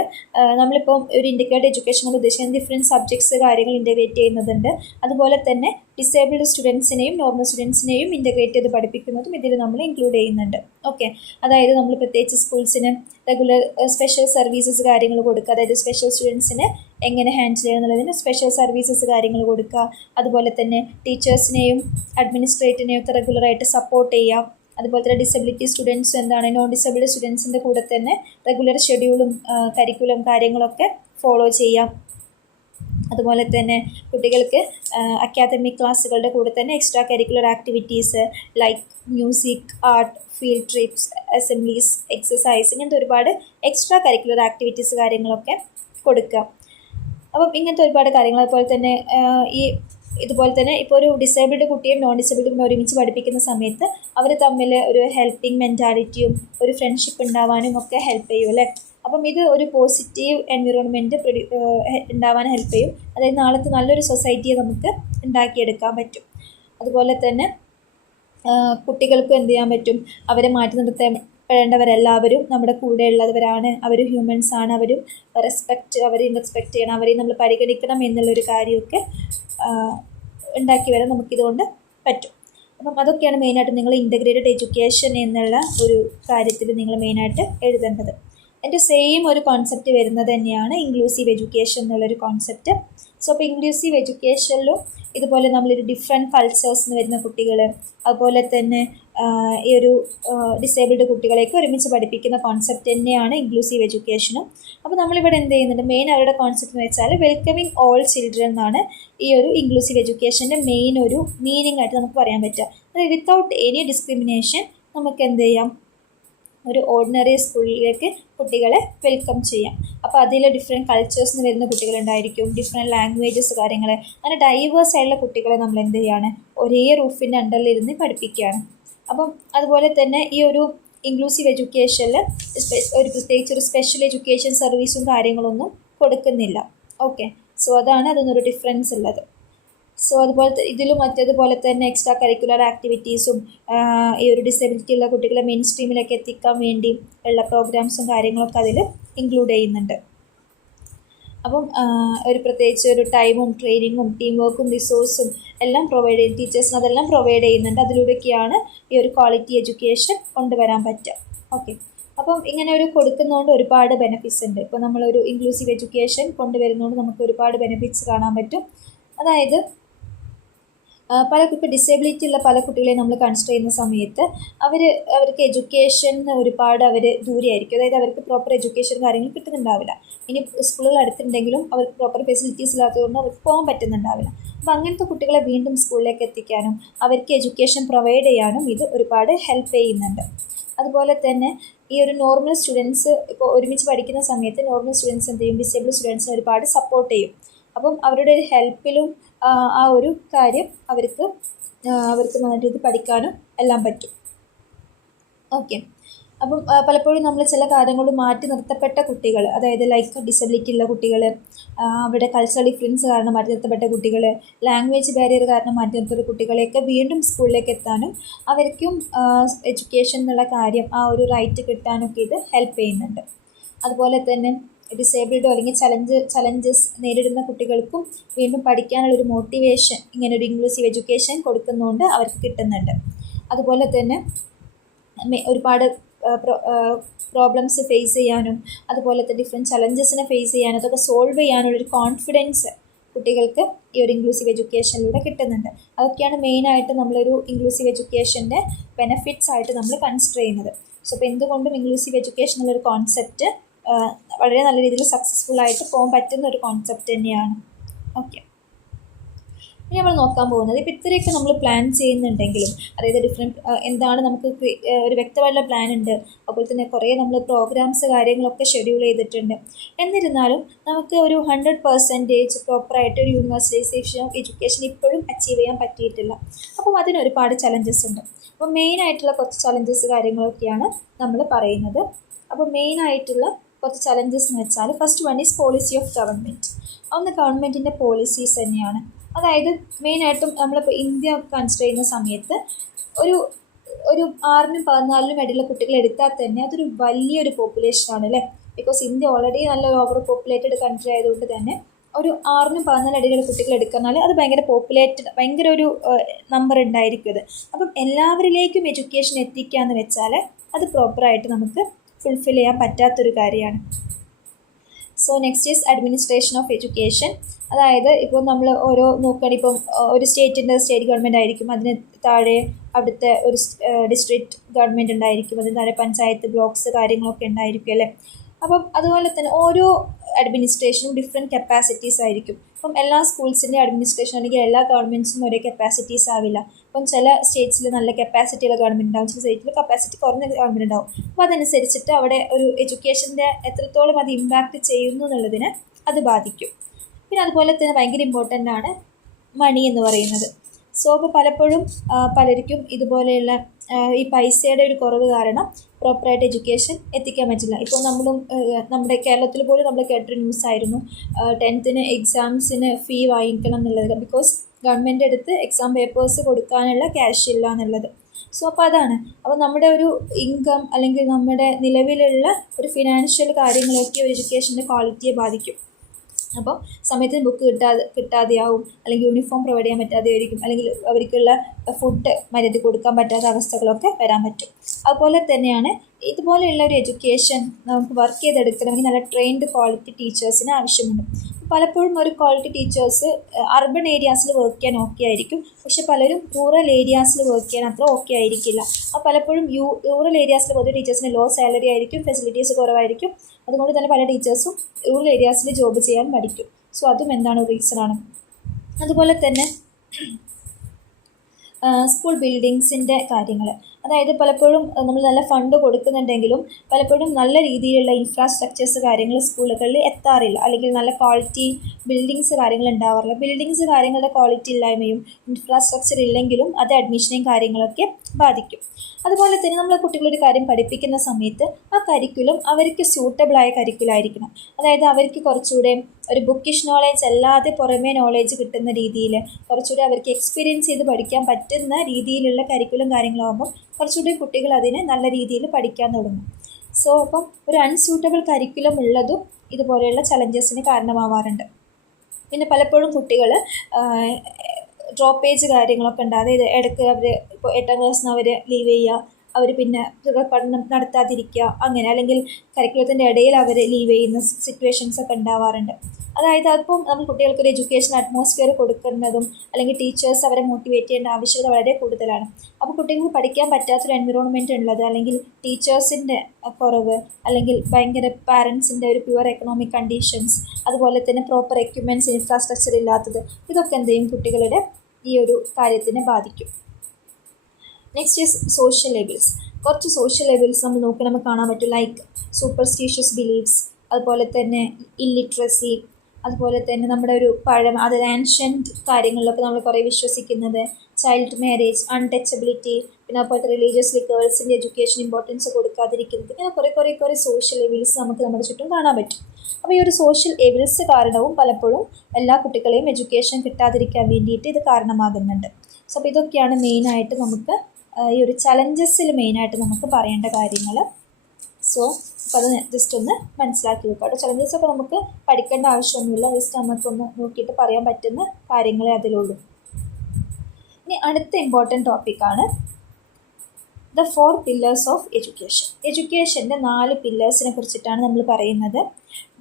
നമ്മളിപ്പം ഒരു ഇൻ്റഗ്രേറ്റഡ് എഡ്യൂക്കേഷൻ കൊണ്ട് ഉദ്ദേശിക്കുന്നത് ഡിഫറെൻറ്റ് സബ്ജക്ട്സ് കാര്യങ്ങൾ ഇൻ്റഗ്രേറ്റ് ചെയ്യുന്നതുണ്ട്. അതുപോലെ തന്നെ ഡിസേബിൾഡ് സ്റ്റുഡൻസിനെയും നോർമൽ സ്റ്റുഡൻസിനെയും ഇൻ്റഗ്രേറ്റ് ചെയ്ത് പഠിപ്പിക്കുന്നതും ഇതിൽ നമ്മൾ ഇൻക്ലൂഡ് ചെയ്യുന്നുണ്ട്. ഓക്കെ, അതായത് നമ്മൾ പ്രത്യേകിച്ച് സ്കൂൾസിന് റെഗുലർ സ്പെഷ്യൽ സർവീസസ് കാര്യങ്ങൾ കൊടുക്കുക, അതായത് സ്പെഷ്യൽ സ്റ്റുഡൻസിന് എങ്ങനെ ഹാൻഡിൽ ചെയ്യുക എന്നുള്ളതിന് സ്പെഷ്യൽ സർവീസസ് കാര്യങ്ങൾ കൊടുക്കുക. അതുപോലെ തന്നെ ടീച്ചേഴ്സിനെയും അഡ്മിനിസ്ട്രേറ്ററിനെയും ഒക്കെ റെഗുലറായിട്ട് സപ്പോർട്ട് ചെയ്യാം. അതുപോലെ തന്നെ ഡിസബിലിറ്റി സ്റ്റുഡൻസ് നോൺ ഡിസബിൾഡ് സ്റ്റുഡൻസിൻ്റെ കൂടെ തന്നെ റെഗുലർ ഷെഡ്യൂളും കരിക്കുലം കാര്യങ്ങളൊക്കെ ഫോളോ ചെയ്യാം. അതുപോലെ തന്നെ കുട്ടികൾക്ക് അക്കാദമിക് ക്ലാസ്സുകളുടെ കൂടെ തന്നെ extra curricular activities like music, art, field TRIPS, assemblies, exercise, ഇങ്ങനത്തെ ഒരുപാട് എക്സ്ട്രാ കരിക്കുലർ ആക്ടിവിറ്റീസ് കാര്യങ്ങളൊക്കെ കൊടുക്കുക. അപ്പം ഇങ്ങനത്തെ ഒരുപാട് കാര്യങ്ങൾ. അതുപോലെ തന്നെ ഇതുപോലെ തന്നെ ഇപ്പോൾ ഒരു ഡിസേബിൾഡ് കുട്ടിയും നോൺ ഡിസേബിൾഡ് കുട്ടിയും ഒരുമിച്ച് പഠിപ്പിക്കുന്ന സമയത്ത് അവർ തമ്മിൽ ഒരു ഹെൽപ്പിംഗ് മെൻറ്റാലിറ്റിയും ഒരു ഫ്രണ്ട്ഷിപ്പ് ഉണ്ടാവാനും ഒക്കെ ഹെൽപ്പ് ചെയ്യും അല്ലേ. അപ്പം ഇത് ഒരു പോസിറ്റീവ് എൻവിറോൺമെൻറ്റ് ഉണ്ടാവാൻ ഹെൽപ്പ് ചെയ്യും. അതായത് നാളത്തെ നല്ലൊരു സൊസൈറ്റിയെ നമുക്ക് ഉണ്ടാക്കിയെടുക്കാൻ പറ്റും. അതുപോലെ തന്നെ കുട്ടികൾക്കും എന്ത് ചെയ്യാൻ പറ്റും, അവരെ മാറ്റി നിർത്തപ്പെടേണ്ടവരെല്ലാവരും നമ്മുടെ കൂടെ ഉള്ളവരാണ്, അവർ ഹ്യൂമൻസ് ആണ്, അവരും അവരെയും റെസ്പെക്റ്റ് ചെയ്യണം, അവരെയും നമ്മൾ പരിഗണിക്കണം എന്നുള്ളൊരു കാര്യമൊക്കെ ഉണ്ടാക്കി വരാൻ നമുക്കിതുകൊണ്ട് പറ്റും. അപ്പം അതൊക്കെയാണ് മെയിനായിട്ട് നിങ്ങൾ ഇൻ്റഗ്രേറ്റഡ് എഡ്യൂക്കേഷൻ എന്നുള്ള ഒരു കാര്യത്തിൽ നിങ്ങൾ മെയിനായിട്ട് എഴുതേണ്ടത്. എൻ്റെ സെയിം ഒരു കോൺസെപ്റ്റ് വരുന്നത് തന്നെയാണ് ഇൻക്ലൂസീവ് എഡ്യൂക്കേഷൻ എന്നുള്ളൊരു കോൺസെപ്റ്റ്. സോ അപ്പോൾ ഇൻക്ലൂസീവ് എഡ്യൂക്കേഷനിലും ഇതുപോലെ നമ്മളൊരു ഡിഫറെൻറ്റ് കൾച്ചേഴ്സിന് വരുന്ന കുട്ടികൾ, അതുപോലെ തന്നെ ഈ ഒരു ഡിസേബിൾഡ് കുട്ടികളെയൊക്കെ ഒരുമിച്ച് പഠിപ്പിക്കുന്ന കോൺസെപ്റ്റ് തന്നെയാണ് ഇൻക്ലൂസീവ് എഡ്യൂക്കേഷനും. അപ്പോൾ നമ്മളിവിടെ എന്ത് ചെയ്യുന്നുണ്ട്, മെയിൻ അവരുടെ കോൺസെപ്റ്റ് എന്ന് വെച്ചാൽ വെൽക്കമിങ് ഓൾ ചിൽഡ്രൻ എന്നാണ് ഈ ഒരു ഇൻക്ലൂസീവ് എഡ്യൂക്കേഷൻ്റെ മെയിൻ ഒരു മീനിങ് ആയിട്ട് നമുക്ക് പറയാൻ പറ്റുക. അതായത് വിത്തൗട്ട് എനി ഡിസ്ക്രിമിനേഷൻ നമുക്ക് എന്ത് ചെയ്യാം, ഒരു ഓർഡിനറി സ്കൂളിലേക്ക് കുട്ടികളെ വെൽക്കം ചെയ്യാം. അപ്പോൾ അതിൽ ഡിഫറെൻറ്റ് കൾച്ചേഴ്സിന് വരുന്ന കുട്ടികളുണ്ടായിരിക്കും, ഡിഫറെൻറ്റ് ലാംഗ്വേജസ് കാര്യങ്ങൾ, അങ്ങനെ ഡൈവേഴ്സ് ആയിട്ടുള്ള കുട്ടികളെ നമ്മൾ എന്ത് ചെയ്യാണ്, ഒരേ റൂഫിൻ്റെ അണ്ടറിലിരുന്ന് പഠിപ്പിക്കുകയാണ്. അപ്പം അതുപോലെ തന്നെ ഈ ഒരു ഇൻക്ലൂസീവ് എഡ്യൂക്കേഷനിൽ പ്രത്യേകിച്ച് ഒരു സ്പെഷ്യൽ എഡ്യൂക്കേഷൻ സർവീസും കാര്യങ്ങളൊന്നും കൊടുക്കുന്നില്ല. ഓക്കെ, സോ അതാണ് അതിനൊരു ഡിഫറൻസ് ഉള്ളത്. സോ അതുപോലെ ഇതിലും മറ്റേതുപോലെ തന്നെ എക്സ്ട്രാ കരിക്കുലർ ആക്ടിവിറ്റീസും ഈ ഒരു ഡിസബിലിറ്റി ഉള്ള കുട്ടികളെ മെയിൻ സ്ട്രീമിലേക്ക് എത്തിക്കാൻ വേണ്ടി ഉള്ള പ്രോഗ്രാംസും കാര്യങ്ങളൊക്കെ അതിൽ ഇൻക്ലൂഡ് ചെയ്യുന്നുണ്ട്. അപ്പം ഒരു പ്രത്യേകിച്ച് ഒരു ടൈമും ട്രെയിനിങ്ങും ടീം വർക്കും റിസോഴ്സും എല്ലാം പ്രൊവൈഡ് ചെയ്യും, ടീച്ചേഴ്സിന് അതെല്ലാം പ്രൊവൈഡ് ചെയ്യുന്നുണ്ട്. അതിലൂടെയൊക്കെയാണ് ഈ ഒരു ക്വാളിറ്റി എഡ്യൂക്കേഷൻ കൊണ്ടുവരാൻ പറ്റുക. ഓക്കെ, അപ്പം ഇങ്ങനെ ഒരു കൊടുക്കുന്നതുകൊണ്ട് ഒരുപാട് ബെനിഫിറ്റ്സ് ഉണ്ട്. ഇപ്പോൾ നമ്മളൊരു ഇൻക്ലൂസീവ് എഡ്യൂക്കേഷൻ കൊണ്ടുവരുന്നതുകൊണ്ട് നമുക്ക് ഒരുപാട് ബെനിഫിറ്റ്സ് കാണാൻ പറ്റും. അതായത് ഇപ്പോൾ ഡിസേബിലിറ്റി ഉള്ള പല കുട്ടികളെയും നമ്മൾ കൺസിഡർ ചെയ്യുന്ന സമയത്ത് അവർക്ക് എഡ്യൂക്കേഷൻ ഒരുപാട് ദൂരെയായിരിക്കും. അതായത് അവർക്ക് പ്രോപ്പർ എഡ്യൂക്കേഷൻ കാര്യങ്ങൾ കിട്ടുന്നുണ്ടാവില്ല. ഇനി സ്കൂളുകൾ അടുത്തുണ്ടെങ്കിലും അവർക്ക് പ്രോപ്പർ ഫെസിലിറ്റീസ് ഇല്ലാത്തതുകൊണ്ട് അവർക്ക് പോകാൻ പറ്റുന്നുണ്ടാവില്ല. അപ്പോൾ അങ്ങനത്തെ കുട്ടികളെ വീണ്ടും സ്കൂളിലേക്ക് എത്തിക്കാനും അവർക്ക് എഡ്യൂക്കേഷൻ പ്രൊവൈഡ് ചെയ്യാനും ഇത് ഒരുപാട് ഹെൽപ്പ് ചെയ്യുന്നുണ്ട്. അതുപോലെ തന്നെ ഈ ഒരു നോർമൽ സ്റ്റുഡൻസ് ഇപ്പോൾ ഒരുമിച്ച് പഠിക്കുന്ന സമയത്ത് നോർമൽ സ്റ്റുഡൻസ് എന്ത് ചെയ്യും, ഡിസേബിൾ സ്റ്റുഡൻസിനെ ഒരുപാട് സപ്പോർട്ട് ചെയ്യും. അപ്പം അവരുടെ ഒരു ഹെൽപ്പിലും ആ ഒരു കാര്യം അവർക്ക് നന്നായിട്ട് ഇത് പഠിക്കാനും എല്ലാം പറ്റും. ഓക്കെ. അപ്പം പലപ്പോഴും നമ്മൾ ചില കാര്യങ്ങൾ മാറ്റി നിർത്തപ്പെട്ട കുട്ടികൾ, അതായത് ലൈക്ക് ഡിസബിലിറ്റി ഉള്ള കുട്ടികൾ, അവിടെ കൾച്ചറൽ ഡിഫറൻസ് കാരണം മാറ്റി നിർത്തപ്പെട്ട കുട്ടികൾ, ലാംഗ്വേജ് ബാരിയർ കാരണം മാറ്റി നിർത്തപ്പെട്ട കുട്ടികളെയൊക്കെ വീണ്ടും സ്കൂളിലേക്ക് എത്താനും അവർക്കും എഡ്യൂക്കേഷൻ എന്നുള്ള കാര്യം ആ ഒരു റൈറ്റ് കിട്ടാനൊക്കെ ഇത് ഹെൽപ്പ് ചെയ്യുന്നുണ്ട്. അതുപോലെ തന്നെ ഡിസേബിൾഡോ അല്ലെങ്കിൽ ചലഞ്ചസ് നേരിടുന്ന കുട്ടികൾക്കും വീണ്ടും പഠിക്കാനുള്ളൊരു മോട്ടിവേഷൻ ഇങ്ങനൊരു ഇൻക്ലൂസീവ് എഡ്യൂക്കേഷൻ കൊടുക്കുന്നതുകൊണ്ട് അവർക്ക് കിട്ടുന്നുണ്ട്. അതുപോലെ തന്നെ ഒരുപാട് പ്രോബ്ലംസ് ഫേസ് ചെയ്യാനും അതുപോലെ തന്നെ ഡിഫറെൻറ്റ് ചലഞ്ചസിനെ ഫേസ് ചെയ്യാനും അതൊക്കെ സോൾവ് ചെയ്യാനുള്ളൊരു കോൺഫിഡൻസ് കുട്ടികൾക്ക് ഈ ഒരു ഇൻക്ലൂസീവ് എഡ്യൂക്കേഷനിലൂടെ കിട്ടുന്നുണ്ട്. അതൊക്കെയാണ് മെയിനായിട്ട് നമ്മളൊരു ഇൻക്ലൂസീവ് എഡ്യൂക്കേഷൻ്റെ ബെനഫിറ്റ്സ് ആയിട്ട് നമ്മൾ കൺസിഡർ ചെയ്യുന്നത്. സോ അപ്പോൾ എന്തുകൊണ്ടും ഇൻക്ലൂസീവ് എഡ്യൂക്കേഷൻ എന്നുള്ളൊരു കോൺസെപ്റ്റ് വളരെ നല്ല രീതിയിൽ സക്സസ്ഫുൾ ആയിട്ട് പോകാൻ പറ്റുന്ന ഒരു കോൺസെപ്റ്റ് തന്നെയാണ്. ഓക്കെ. ഇനി നമ്മൾ നോക്കാൻ പോകുന്നത് ഇപ്പോൾ ഇത്രയൊക്കെ നമ്മൾ പ്ലാൻ ചെയ്യുന്നുണ്ടെങ്കിലും, അതായത് എന്താണ് നമുക്ക് ഒരു വ്യക്തമായിട്ടുള്ള പ്ലാൻ ഉണ്ട്, അതുപോലെ തന്നെ കുറേ നമ്മൾ പ്രോഗ്രാംസ് കാര്യങ്ങളൊക്കെ ഷെഡ്യൂൾ ചെയ്തിട്ടുണ്ട്. എന്നിരുന്നാലും നമുക്ക് ഒരു 100% പ്രോപ്പറായിട്ട് ഒരു യൂണിവേഴ്സലൈസേഷൻ ഓഫ് എഡ്യൂക്കേഷൻ ഇപ്പോഴും അച്ചീവ് ചെയ്യാൻ പറ്റിയിട്ടില്ല. അപ്പോൾ അതിന് ഒരുപാട് ചലഞ്ചസ് ഉണ്ട്. അപ്പോൾ മെയിനായിട്ടുള്ള കുറച്ച് ചലഞ്ചസ് കാര്യങ്ങളൊക്കെയാണ് നമ്മൾ പറയുന്നത്. അപ്പോൾ മെയിനായിട്ടുള്ള കുറച്ച് ചലഞ്ചസ് എന്ന് വെച്ചാൽ first one is policy of government. ഒന്ന് ഗവൺമെൻറ്റിൻ്റെ പോളിസീസ് തന്നെയാണ്. അതായത് മെയിനായിട്ടും നമ്മളിപ്പോൾ ഇന്ത്യ കൺസിഡർ ചെയ്യുന്ന സമയത്ത് ഒരു 6-നും 14-നും ഇടയിലുള്ള കുട്ടികളെ എടുത്താൽ തന്നെ അതൊരു വലിയൊരു പോപ്പുലേഷനാണ് അല്ലേ. ബിക്കോസ് ഇന്ത്യ ഓൾറെഡി നല്ല ഓവർ പോപ്പുലേറ്റഡ് കൺട്രി ആയതുകൊണ്ട് തന്നെ ഒരു 6-നും 14-നും ഇടയിലുള്ള കുട്ടികളെ എടുക്കുന്നാൽ അത് ഭയങ്കര ഒരു നമ്പർ ഉണ്ടായിരിക്കും അത്. അപ്പം എല്ലാവരിലേക്കും എഡ്യൂക്കേഷൻ എത്തിക്കുക എന്ന് വെച്ചാൽ അത് പ്രോപ്പറായിട്ട് നമുക്ക് ഫുൾഫിൽ ചെയ്യാൻ പറ്റാത്തൊരു കാര്യമാണ്. So next is administration of education. അതായത് ഇപ്പോൾ നമ്മൾ നോക്കുകയാണെങ്കിൽ ഇപ്പം ഒരു സ്റ്റേറ്റ് ഗവൺമെൻറ് ആയിരിക്കും, അതിന് താഴെ അവിടുത്തെ ഒരു ഡിസ്ട്രിക്റ്റ് ഗവൺമെൻറ് ഉണ്ടായിരിക്കും, അതിന് താഴെ പഞ്ചായത്ത് ബ്ലോക്ക്സ് കാര്യങ്ങളൊക്കെ ഉണ്ടായിരിക്കും അല്ലേ. അപ്പം അതുപോലെ തന്നെ ഓരോ അഡ്മിനിസ്ട്രേഷനും ഡിഫറെൻറ്റ് കപ്പാസിറ്റീസ് ആയിരിക്കും. അപ്പം എല്ലാ സ്കൂൾസിൻ്റെ അഡ്മിനിസ്ട്രേഷൻ അല്ലെങ്കിൽ എല്ലാ ഗവൺമെൻറ്റ്സും ഒരേ കപ്പാസിറ്റീസ് ആവില്ല. അപ്പം ചില സ്റ്റേറ്റ്സിൽ നല്ല കപ്പാസിറ്റിയുള്ള ഗവൺമെൻറ് ഉണ്ടാവും, ചില സ്റ്റേറ്റിൽ കപ്പാസിറ്റി കുറഞ്ഞ ഗവൺമെൻറ് ഉണ്ടാവും. അപ്പോൾ അതനുസരിച്ചിട്ട് അവിടെ ഒരു എഡ്യൂക്കേഷൻ്റെ എത്രത്തോളം അത് ഇമ്പാക്റ്റ് ചെയ്യുന്നു എന്നുള്ളതിന് അത് ബാധിക്കും. പിന്നെ അതുപോലെ തന്നെ ഭയങ്കര ഇമ്പോർട്ടൻ്റ് ആണ് മണി എന്ന് പറയുന്നത്. സോ അപ്പോൾ പലപ്പോഴും പലർക്കും ഇതുപോലെയുള്ള ഈ പൈസയുടെ ഒരു കുറവ് കാരണം പ്രോപ്പറായിട്ട് എഡ്യൂക്കേഷൻ എത്തിക്കാൻ പറ്റില്ല. ഇപ്പോൾ നമ്മുടെ കേരളത്തിൽ പോലും നമ്മൾ കേട്ടൊരു ന്യൂസായിരുന്നു 10th എക്സാംസിന് ഫീ വാങ്ങിക്കണം എന്നുള്ളത്. ബിക്കോസ് ഗവൺമെൻറ് അടുത്ത് എക്സാം പേപ്പേഴ്സ് കൊടുക്കാനുള്ള ക്യാഷ് ഇല്ല എന്നുള്ളത്. സോ അപ്പോൾ അതാണ്. അപ്പോൾ നമ്മുടെ ഒരു ഇൻകം അല്ലെങ്കിൽ നമ്മുടെ നിലവിലുള്ള ഒരു ഫിനാൻഷ്യൽ കാര്യങ്ങളൊക്കെ ഒരു എഡ്യൂക്കേഷൻ്റെ ക്വാളിറ്റിയെ ബാധിക്കും. അപ്പോൾ സമയത്തിന് ബുക്ക് കിട്ടാതെയാവും, അല്ലെങ്കിൽ യൂണിഫോം പ്രൊവൈഡ് ചെയ്യാൻ പറ്റാതെയായിരിക്കും, അല്ലെങ്കിൽ അവർക്കുള്ള ഫുഡ് മര്യാദ കൊടുക്കാൻ പറ്റാത്ത അവസ്ഥകളൊക്കെ വരാൻ പറ്റും. അതുപോലെ തന്നെയാണ് ഇതുപോലെയുള്ള ഒരു എഡ്യൂക്കേഷൻ നമുക്ക് വർക്ക് ചെയ്തെടുക്കണമെങ്കിൽ നല്ല ട്രെയിൻഡ് ക്വാളിറ്റി ടീച്ചേഴ്സിന് ആവശ്യമുണ്ട്. പലപ്പോഴും ഒരു ക്വാളിറ്റി ടീച്ചേഴ്സ് അർബൻ ഏരിയാസിൽ വർക്ക് ചെയ്യാൻ ഓക്കെ ആയിരിക്കും, പക്ഷെ പലരും റൂറൽ ഏരിയാസിൽ വർക്ക് ചെയ്യാൻ അത്ര ഓക്കെ ആയിരിക്കില്ല. അപ്പോൾ പലപ്പോഴും റൂറൽ ഏരിയാസിൽ പൊതുവെ ടീച്ചേഴ്സിന് ലോ സാലറി ആയിരിക്കും, ഫെസിലിറ്റീസ് കുറവായിരിക്കും. അതുകൊണ്ട് തന്നെ പല ടീച്ചേഴ്സും റൂറൽ ഏരിയാസിൽ ജോബ് ചെയ്യാൻ മടിക്കും. സോ അതും എന്താണ് റീസണാണ്. അതുപോലെ തന്നെ സ്കൂൾ ബിൽഡിങ്സിൻ്റെ കാര്യങ്ങൾ, അതായത് പലപ്പോഴും നമ്മൾ നല്ല ഫണ്ട് കൊടുക്കുന്നുണ്ടെങ്കിലും പലപ്പോഴും നല്ല രീതിയിലുള്ള ഇൻഫ്രാസ്ട്രക്ചേഴ്സ് കാര്യങ്ങൾ സ്കൂളുകളിൽ എത്താറില്ല, അല്ലെങ്കിൽ നല്ല ക്വാളിറ്റി ബിൽഡിങ്സ് കാര്യങ്ങൾ ഉണ്ടാവാറില്ല. ബിൽഡിങ്സ് കാര്യങ്ങളുടെ ക്വാളിറ്റി ഇല്ലായ്മയും ഇൻഫ്രാസ്ട്രക്ചർ ഇല്ലെങ്കിലും അത് അഡ്മിഷനെയും കാര്യങ്ങളൊക്കെ ബാധിക്കും. അതുപോലെ തന്നെ നമ്മൾ കുട്ടികളൊരു കാര്യം പഠിപ്പിക്കുന്ന സമയത്ത് ആ കരിക്കുലം അവർക്ക് സ്യൂട്ടബിളായ കരിക്കുലമായിരിക്കണം. അതായത് അവർക്ക് കുറച്ചുകൂടെ ഒരു ബുക്കിഷ് നോളേജ് അല്ലാതെ പുറമേ നോളേജ് കിട്ടുന്ന രീതിയിൽ കുറച്ചുകൂടി അവർക്ക് എക്സ്പീരിയൻസ് ചെയ്ത് പഠിക്കാൻ പറ്റുന്ന രീതിയിലുള്ള കരിക്കുലം കാര്യങ്ങളാകുമ്പോൾ കുറച്ചുകൂടി കുട്ടികൾ അതിനെ നല്ല രീതിയിൽ പഠിക്കാൻ തുടങ്ങും. സോ അപ്പം ഒരു അൺസ്യൂട്ടബിൾ കരിക്കുലം ഉള്ളതും ഇതുപോലെയുള്ള ചലഞ്ചസിന് കാരണമാവാറുണ്ട്. പിന്നെ പലപ്പോഴും കുട്ടികൾ ഡ്രോപ്പേജ് കാര്യങ്ങളൊക്കെ ഉണ്ട്. അതായത് ഇടയ്ക്ക് അവർ ഇപ്പോൾ 8ാം ക്ലാസ്സിൽ നിന്ന് അവർ ലീവ് ചെയ്യുക, അവർ പിന്നെ പഠനം നടത്താതിരിക്കുക, അങ്ങനെ അല്ലെങ്കിൽ കരിക്കുലത്തിൻ്റെ ഇടയിൽ അവർ ലീവ് ചെയ്യുന്ന സിറ്റുവേഷൻസൊക്കെ ഉണ്ടാവാറുണ്ട്. അതായത് അതിപ്പം നമ്മൾ കുട്ടികൾക്കൊരു എഡ്യൂക്കേഷൻ അറ്റ്മോസ്ഫിയർ കൊടുക്കുന്നതും അല്ലെങ്കിൽ ടീച്ചേഴ്സ് അവരെ മോട്ടിവേറ്റ് ചെയ്യേണ്ട ആവശ്യകത വളരെ കൂടുതലാണ്. അപ്പോൾ കുട്ടികൾക്ക് പഠിക്കാൻ പറ്റാത്തൊരു എൻവിറോൺമെൻറ്റ് ഉള്ളത്, അല്ലെങ്കിൽ ടീച്ചേഴ്സിൻ്റെ കുറവ്, അല്ലെങ്കിൽ ഭയങ്കര പാരൻസിൻ്റെ ഒരു പ്യുവർ എക്കണോമിക് കണ്ടീഷൻസ്, അതുപോലെ തന്നെ പ്രോപ്പർ എക്യുപ്മെൻറ്റ്സ് ഇൻഫ്രാസ്ട്രക്ചർ ഇല്ലാത്തത്, ഇതൊക്കെ എന്ത് ചെയ്യും, കുട്ടികളുടെ ഈ ഒരു കാര്യത്തിനെ ബാധിക്കും. Next is social levels. കുറച്ച് സോഷ്യൽ ലെവൽസ് നമ്മൾ നോക്കി നമുക്ക് കാണാൻ പറ്റും. ലൈക്ക് സൂപ്പർസ്റ്റീഷ്യസ് ബിലീഫ്സ്, അതുപോലെ തന്നെ ഇല്ലിട്രസി, അതുപോലെ തന്നെ നമ്മുടെ ഒരു അതായത് ആൻഷ്യൻറ്റ് കാര്യങ്ങളിലൊക്കെ നമ്മൾ കുറേ വിശ്വസിക്കുന്നത്, ചൈൽഡ് മാരേജ്, അൺടച്ചബിലിറ്റി, പിന്നെ അതുപോലത്തെ റിലീജിയസ്ലി ഗേൾസിൻ്റെ എഡ്യൂക്കേഷൻ ഇമ്പോർട്ടൻസ് കൊടുക്കാതിരിക്കുന്നത്, ഇങ്ങനെ കുറേ സോഷ്യൽ ലെവൽസ് നമുക്ക് നമ്മുടെ ചുറ്റും കാണാൻ പറ്റും. അപ്പോൾ ഈ ഒരു സോഷ്യൽ ലെവൽസ് കാരണവും പലപ്പോഴും എല്ലാ കുട്ടികളെയും എഡ്യൂക്കേഷൻ കിട്ടാതിരിക്കാൻ വേണ്ടിയിട്ട് ഇത് കാരണമാകുന്നുണ്ട്. സോ അപ്പോൾ ഇതൊക്കെയാണ് മെയിനായിട്ട് നമുക്ക് ഈ ഒരു ചലഞ്ചസിൽ മെയിനായിട്ട് നമുക്ക് പറയേണ്ട കാര്യങ്ങൾ. സോ അപ്പോൾ അത് ജസ്റ്റ് ഒന്ന് മനസ്സിലാക്കി വെക്കുക കേട്ടോ. ചലഞ്ചസൊക്കെ നമുക്ക് പഠിക്കേണ്ട ആവശ്യമൊന്നുമില്ല, ജസ്റ്റ് നമുക്കൊന്ന് നോക്കിയിട്ട് പറയാൻ പറ്റുന്ന കാര്യങ്ങളെ അതിലുള്ളൂ. ഇനി അടുത്ത ഇമ്പോർട്ടൻറ്റ് ടോപ്പിക്കാണ് ദ 4 pillars ഓഫ് എഡ്യൂക്കേഷൻ. എഡ്യൂക്കേഷൻ്റെ 4 പില്ലേഴ്സിനെ കുറിച്ചിട്ടാണ് നമ്മൾ പറയുന്നത്.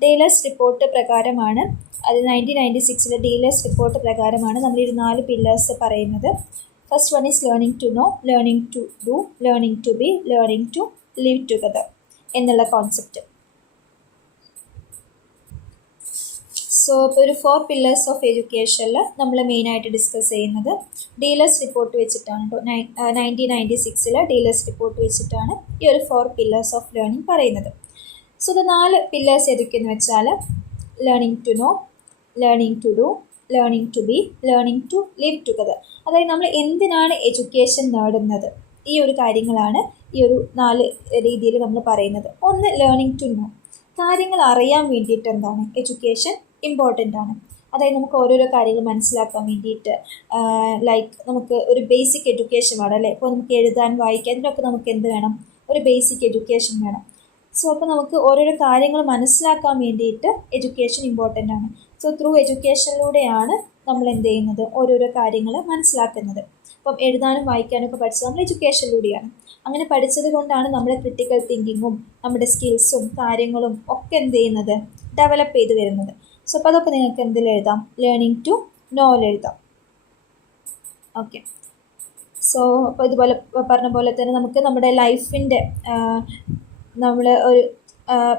ഡെയ്ലേഴ്സ് റിപ്പോർട്ട് പ്രകാരമാണ്, അത് 1996 ഡെയ്ലേഴ്സ് റിപ്പോർട്ട് പ്രകാരമാണ് നമ്മൾ ഈ 4 പില്ലേഴ്സ് പറയുന്നത്. First one is learning to know, learning to do, learning to be, learning to live together എന്നുള്ള കോൺസെപ്റ്റ്. സോ ഇപ്പോൾ ഒരു 4 pillars ഓഫ് എഡ്യൂക്കേഷനിൽ നമ്മൾ മെയിനായിട്ട് ഡിസ്കസ് ചെയ്യുന്നത് ഡെയ്ലേഴ്സ് റിപ്പോർട്ട് വെച്ചിട്ടാണ് കേട്ടോ. 1996 ഡെയ്ലേഴ്സ് റിപ്പോർട്ട് വെച്ചിട്ടാണ് ഈ ഒരു 4 pillars ഓഫ് ലേണിംഗ് പറയുന്നത്. സോ ഇത് 4 pillars ഏതൊക്കെയെന്ന് വെച്ചാൽ learning to know, learning to do, learning to be, learning to live together. അതായത് നമ്മൾ എന്തിനാണ് എഡ്യൂക്കേഷൻ നേടുന്നത്, ഈ ഒരു കാര്യങ്ങളാണ് ഈ ഒരു 4 രീതിയിൽ നമ്മൾ പറയുന്നത്. ഒന്ന് ലേണിംഗ് ടു നോ, കാര്യങ്ങൾ അറിയാൻ വേണ്ടിയിട്ട് എന്താണ് എഡ്യൂക്കേഷൻ ഇമ്പോർട്ടൻ്റ് ആണ്. അതായത് നമുക്ക് ഓരോരോ കാര്യങ്ങൾ മനസ്സിലാക്കാൻ വേണ്ടിയിട്ട്, ലൈക്ക് നമുക്ക് ഒരു ബേസിക് എഡ്യൂക്കേഷൻ വേണം അല്ലേ. ഇപ്പോൾ നമുക്ക് എഴുതാൻ വായിക്കാൻ ഇതിനൊക്കെ നമുക്ക് എന്ത് വേണം, ഒരു ബേസിക് എഡ്യൂക്കേഷൻ വേണം. സോ അപ്പോൾ നമുക്ക് ഓരോരോ കാര്യങ്ങൾ മനസ്സിലാക്കാൻ വേണ്ടിയിട്ട് എഡ്യൂക്കേഷൻ ഇമ്പോർട്ടൻ്റ് ആണ്. സോ ത്രൂ എഡ്യൂക്കേഷനിലൂടെയാണ് നമ്മൾ എന്ത് ചെയ്യുന്നത്, ഓരോരോ കാര്യങ്ങൾ മനസ്സിലാക്കുന്നത്. അപ്പം എഴുതാനും വായിക്കാനും ഒക്കെ പഠിച്ചത് നമ്മൾ എഡ്യൂക്കേഷനിലൂടെയാണ്. അങ്ങനെ പഠിച്ചത് കൊണ്ടാണ് നമ്മുടെ ക്രിട്ടിക്കൽ തിങ്കിങ്ങും നമ്മുടെ സ്കിൽസും കാര്യങ്ങളും ഒക്കെ എന്ത് ചെയ്യുന്നത്, ഡെവലപ്പ് ചെയ്ത് വരുന്നത്. സോ അപ്പോൾ അതൊക്കെ നിങ്ങൾക്ക് എന്തിൽ എഴുതാം, ലേണിംഗ് ടു നോയിൽ എഴുതാം. ഓക്കെ. സോ അപ്പോൾ ഇതുപോലെ പറഞ്ഞ പോലെ തന്നെ നമുക്ക് നമ്മുടെ ലൈഫിൻ്റെ നമ്മൾ ഒരു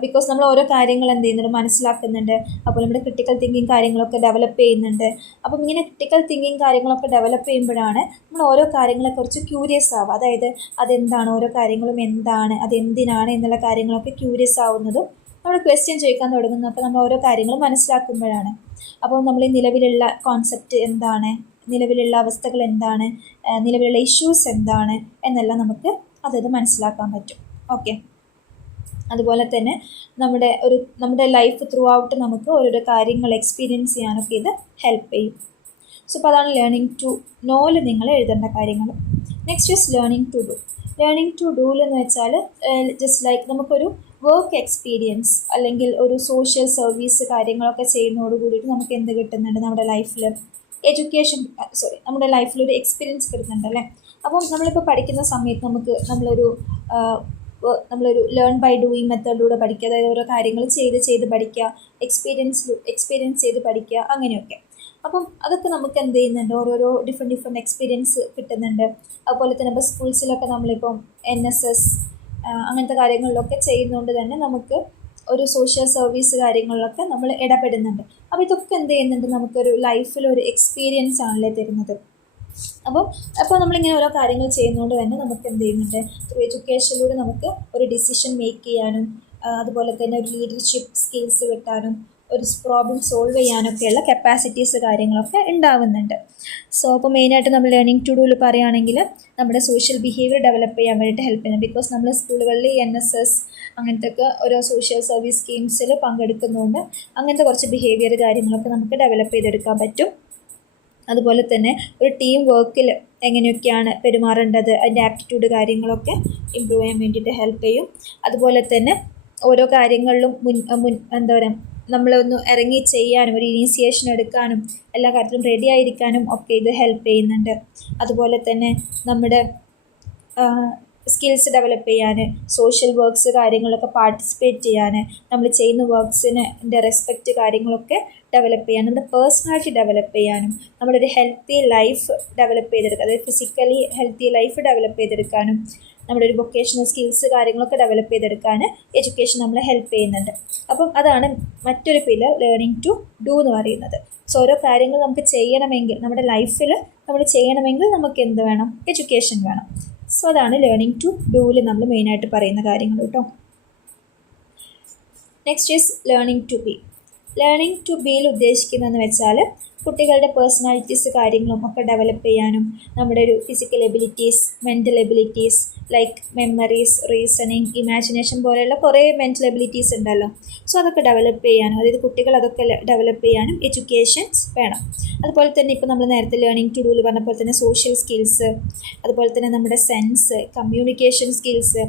ബിക്കോസ് നമ്മൾ ഓരോ കാര്യങ്ങൾ എന്ത് ചെയ്യുന്നുണ്ട്, മനസ്സിലാക്കുന്നുണ്ട്. അപ്പോൾ നമ്മുടെ ക്രിട്ടിക്കൽ തിങ്കിങ് കാര്യങ്ങളൊക്കെ ഡെവലപ്പ് ചെയ്യുന്നുണ്ട്. അപ്പം ഇങ്ങനെ ക്രിട്ടിക്കൽ തിങ്കിങ് കാര്യങ്ങളൊക്കെ ഡെവലപ്പ് ചെയ്യുമ്പോഴാണ് നമ്മൾ ഓരോ കാര്യങ്ങളെക്കുറിച്ച് ക്യൂരിയസ് ആവുക. അതായത് അതെന്താണ്, ഓരോ കാര്യങ്ങളും എന്താണ്, അതെന്തിനാണ് എന്നുള്ള കാര്യങ്ങളൊക്കെ ക്യൂരിയസ് ആവുന്നതും നമ്മൾ ക്വസ്റ്റ്യൻ ചോദിക്കാൻ തുടങ്ങുന്നതൊക്കെ നമ്മൾ ഓരോ കാര്യങ്ങളും മനസ്സിലാക്കുമ്പോഴാണ്. അപ്പോൾ നമ്മൾ ഈ നിലവിലുള്ള കോൺസെപ്റ്റ് എന്താണ്, നിലവിലുള്ള അവസ്ഥകൾ എന്താണ്, നിലവിലുള്ള ഇഷ്യൂസ് എന്താണ് എന്നെല്ലാം നമുക്ക് അതത് മനസ്സിലാക്കാൻ പറ്റും. ഓക്കെ. അതുപോലെ തന്നെ നമ്മുടെ ലൈഫ് ത്രൂ ഔട്ട് നമുക്ക് ഓരോരോ കാര്യങ്ങൾ എക്സ്പീരിയൻസ് ചെയ്യാനൊക്കെ ഇത് ഹെൽപ്പ് ചെയ്യും. സോ അപ്പോൾ അതാണ് ലേണിംഗ് ടു നോയിൽ നിങ്ങൾ എഴുതേണ്ട കാര്യങ്ങൾ. Next is learning to do. Learning to ഡൂൽ എന്ന് വെച്ചാൽ ജസ്റ്റ് ലൈക്ക് നമുക്കൊരു വർക്ക് എക്സ്പീരിയൻസ് അല്ലെങ്കിൽ ഒരു സോഷ്യൽ സർവീസ് കാര്യങ്ങളൊക്കെ ചെയ്യുന്നതോട് കൂടിയിട്ട് നമുക്ക് എന്ത് കിട്ടുന്നുണ്ട്, നമ്മുടെ ലൈഫിൽ നമ്മുടെ ലൈഫിലൊരു എക്സ്പീരിയൻസ് കിട്ടുന്നുണ്ട് അല്ലേ. അപ്പം നമ്മളിപ്പോൾ പഠിക്കുന്ന സമയത്ത് നമ്മളൊരു ലേൺ ബൈ ഡൂയിങ് മെത്തേഡിലൂടെ പഠിക്കുക. അതായത് ഓരോ കാര്യങ്ങൾ ചെയ്ത് പഠിക്കുക, എക്സ്പീരിയൻസ് ചെയ്ത് പഠിക്കുക, അങ്ങനെയൊക്കെ. അപ്പം അതൊക്കെ നമുക്ക് എന്ത് ചെയ്യുന്നുണ്ട്, ഓരോരോ ഡിഫറെൻറ്റ് എക്സ്പീരിയൻസ് കിട്ടുന്നുണ്ട്. അതുപോലെ തന്നെ ഇപ്പോൾ സ്കൂൾസിലൊക്കെ നമ്മളിപ്പം NSS അങ്ങനത്തെ കാര്യങ്ങളിലൊക്കെ ചെയ്യുന്നതുകൊണ്ട് തന്നെ നമുക്ക് ഒരു സോഷ്യൽ സർവീസ് കാര്യങ്ങളിലൊക്കെ നമ്മൾ ഇടപെടുന്നുണ്ട്. അപ്പോൾ ഇതൊക്കെ എന്ത് ചെയ്യുന്നുണ്ട്, നമുക്കൊരു ലൈഫിലൊരു എക്സ്പീരിയൻസ് ആണല്ലേ തരുന്നത്. അപ്പോൾ നമ്മളിങ്ങനെ ഓരോ കാര്യങ്ങൾ ചെയ്യുന്നതുകൊണ്ട് തന്നെ നമുക്ക് എന്ത് ചെയ്യുന്നുണ്ട്, ത്രൂ എഡ്യൂക്കേഷനിലൂടെ നമുക്ക് ഒരു ഡിസിഷൻ മേക്ക് ചെയ്യാനും അതുപോലെ തന്നെ ഒരു ലീഡർഷിപ്പ് സ്കിൽസ് കിട്ടാനും ഒരു പ്രോബ്ലം സോൾവ് ചെയ്യാനൊക്കെയുള്ള കപ്പാസിറ്റീസ് കാര്യങ്ങളൊക്കെ ഉണ്ടാവുന്നുണ്ട്. സോ അപ്പോൾ മെയിനായിട്ട് നമ്മൾ ലേണിംഗ് ടു ഡൂവിൽ പറയുകയാണെങ്കിൽ നമ്മുടെ സോഷ്യൽ ബിഹേവിയർ ഡെവലപ്പ് ചെയ്യാൻ വേണ്ടിയിട്ട് ഹെൽപ്പ് ചെയ്യുന്നത്. ബിക്കോസ് നമ്മൾ സ്കൂളുകളിൽ NSS അങ്ങനത്തെ ഒക്കെ ഓരോ സോഷ്യൽ സർവീസ് സ്കീംസിൽ പങ്കെടുക്കുന്നതുകൊണ്ട് അങ്ങനത്തെ കുറച്ച് ബിഹേവിയർ കാര്യങ്ങളൊക്കെ നമുക്ക് ഡെവലപ്പ് ചെയ്തെടുക്കാൻ പറ്റും. അതുപോലെ തന്നെ ഒരു ടീം വർക്കിൽ എങ്ങനെയൊക്കെയാണ് പെരുമാറേണ്ടത്, അതിൻ്റെ ആപ്റ്റിറ്റ്യൂഡ് കാര്യങ്ങളൊക്കെ ഇമ്പ്രൂവ് ചെയ്യാൻ വേണ്ടിയിട്ട് ഹെൽപ്പ് ചെയ്യും. അതുപോലെ തന്നെ ഓരോ കാര്യങ്ങളിലും എന്താ പറയുക, നമ്മളൊന്ന് ഇറങ്ങി ചെയ്യാനും ഒരു ഇനീസിയേഷൻ എടുക്കാനും എല്ലാ കാര്യത്തിലും റെഡി ആയിരിക്കാനും ഒക്കെ ഇത് ഹെൽപ്പ് ചെയ്യുന്നുണ്ട്. അതുപോലെ തന്നെ നമ്മുടെ സ്കിൽസ് ഡെവലപ്പ് ചെയ്യാൻ, സോഷ്യൽ വർക്ക്സ് കാര്യങ്ങളൊക്കെ പാർട്ടിസിപ്പേറ്റ് ചെയ്യാൻ, നമ്മൾ ചെയ്യുന്ന വർക്ക്സിൻ്റെ റെസ്പെക്റ്റ് കാര്യങ്ങളൊക്കെ ഡെവലപ്പ് ചെയ്യാനും നമ്മുടെ പേഴ്സണാലിറ്റി ഡെവലപ്പ് ചെയ്യാനും നമ്മുടെ ഒരു ഹെൽത്തി ലൈഫ് ഡെവലപ്പ് ചെയ്തെടുക്കുക, അതായത് ഫിസിക്കലി ഹെൽത്തി ലൈഫ് ഡെവലപ്പ് ചെയ്തെടുക്കാനും നമ്മുടെ ഒരു വൊക്കേഷണൽ സ്കിൽസ് കാര്യങ്ങളൊക്കെ ഡെവലപ്പ് ചെയ്തെടുക്കാൻ എഡ്യൂക്കേഷൻ നമ്മളെ ഹെൽപ്പ് ചെയ്യുന്നുണ്ട്. അപ്പം അതാണ് മറ്റൊരു പില്ലർ ലേണിംഗ് ടു ഡു എന്ന് പറയുന്നത്. സോ ഓരോ കാര്യങ്ങൾ നമുക്ക് ചെയ്യണമെങ്കിൽ, നമ്മുടെ ലൈഫിൽ നമ്മൾ ചെയ്യണമെങ്കിൽ നമുക്ക് എന്ത് വേണം? എഡ്യൂക്കേഷൻ വേണം. സോ അതാണ് ലേണിംഗ് ടു ഡൂവിൽ നമ്മൾ മെയിനായിട്ട് പറയുന്ന കാര്യങ്ങൾ കേട്ടോ. Next is learning to be. Learning to ബിയിൽ ഉദ്ദേശിക്കുന്നതെന്ന് വെച്ചാൽ കുട്ടികളുടെ പേഴ്സണാലിറ്റീസ് കാര്യങ്ങളും ഒക്കെ ഡെവലപ്പ് ചെയ്യാനും നമ്മുടെ ഒരു physical abilities, mental abilities like memories, reasoning, imagination പോലെയുള്ള കുറേ മെൻ്റൽ എബിലിറ്റീസ് ഉണ്ടല്ലോ. സോ അതൊക്കെ ഡെവലപ്പ് ചെയ്യാനും, അതായത് കുട്ടികൾ അതൊക്കെ ഡെവലപ്പ് ചെയ്യാനും എഡ്യൂക്കേഷൻസ് വേണം. അതുപോലെ തന്നെ ഇപ്പോൾ നമ്മൾ നേരത്തെ ലേണിംഗ് ടു ഡൂവിൽ പറഞ്ഞ പോലെ തന്നെ സോഷ്യൽ സ്കിൽസ്, അതുപോലെ തന്നെ നമ്മുടെ സെൻസ്, കമ്മ്യൂണിക്കേഷൻ സ്കിൽസ്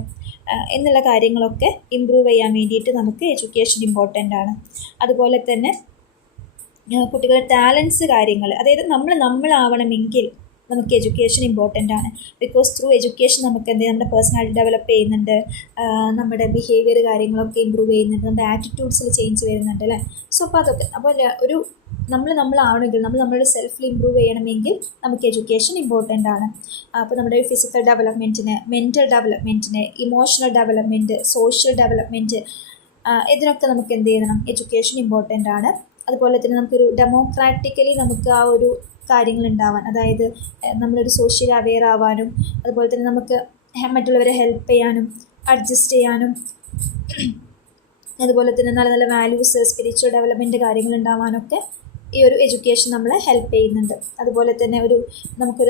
എന്നുള്ള കാര്യങ്ങളൊക്കെ ഇമ്പ്രൂവ് ചെയ്യാൻ വേണ്ടിയിട്ട് നമുക്ക് എഡ്യൂക്കേഷൻ ഇമ്പോർട്ടൻ്റ് ആണ്. അതുപോലെ തന്നെ കുട്ടികളുടെ ടാലൻസ് കാര്യങ്ങൾ, അതായത് നമ്മളാവണമെങ്കിൽ നമുക്ക് എഡ്യൂക്കേഷൻ ഇമ്പോർട്ടൻ്റ് ആണ്. ബിക്കോസ് ത്രൂ എഡ്യൂക്കേഷൻ നമുക്ക് എന്ത് നമ്മുടെ പേഴ്സണാലിറ്റി ഡെവലപ്പ് ചെയ്യുന്നുണ്ട്, നമ്മുടെ ബിഹേവിയർ കാര്യങ്ങളൊക്കെ ഇമ്പ്രൂവ് ചെയ്യുന്നുണ്ട്, നമ്മുടെ ആറ്റിറ്റ്യൂഡ്സിൽ ചേഞ്ച് വരുന്നുണ്ട് അല്ലേ. സോ അപ്പോൾ അതൊക്കെ അപ്പോൾ ഒരു നമ്മളാവണമെങ്കിൽ നമ്മളുടെ സെൽഫിൽ ഇമ്പ്രൂവ് ചെയ്യണമെങ്കിൽ നമുക്ക് എഡ്യൂക്കേഷൻ ഇമ്പോർട്ടൻ്റ് ആണ്. അപ്പോൾ നമ്മുടെ ഫിസിക്കൽ ഡെവലപ്മെൻറ്റിന്, മെൻ്റൽ ഡെവലപ്മെൻറ്റിന്, ഇമോഷണൽ ഡെവലപ്മെൻറ്റ്, സോഷ്യൽ ഡെവലപ്മെൻറ്റ് ഇതിനൊക്കെ നമുക്ക് എന്ത് ചെയ്യണം? എഡ്യൂക്കേഷൻ ഇമ്പോർട്ടൻ്റ് ആണ്. അതുപോലെ തന്നെ നമുക്കൊരു ഡെമോക്രാറ്റിക്കലി നമുക്ക് ആ ഒരു കാര്യങ്ങൾ ഉണ്ടാവാൻ, അതായത് നമ്മളൊരു സോഷ്യൽ അവെയർ ആവാനും, അതുപോലെ തന്നെ നമുക്ക് മറ്റുള്ളവരെ ഹെൽപ്പ് ചെയ്യാനും അഡ്ജസ്റ്റ് ചെയ്യാനും, അതുപോലെ തന്നെ നല്ല നല്ല വാല്യൂസ്, സ്പിരിച്വൽ ഡെവലപ്മെൻറ്റ് കാര്യങ്ങൾ ഉണ്ടാവാനൊക്കെ ഈ ഒരു എഡ്യൂക്കേഷൻ നമ്മളെ ഹെൽപ്പ് ചെയ്യുന്നുണ്ട്. അതുപോലെ തന്നെ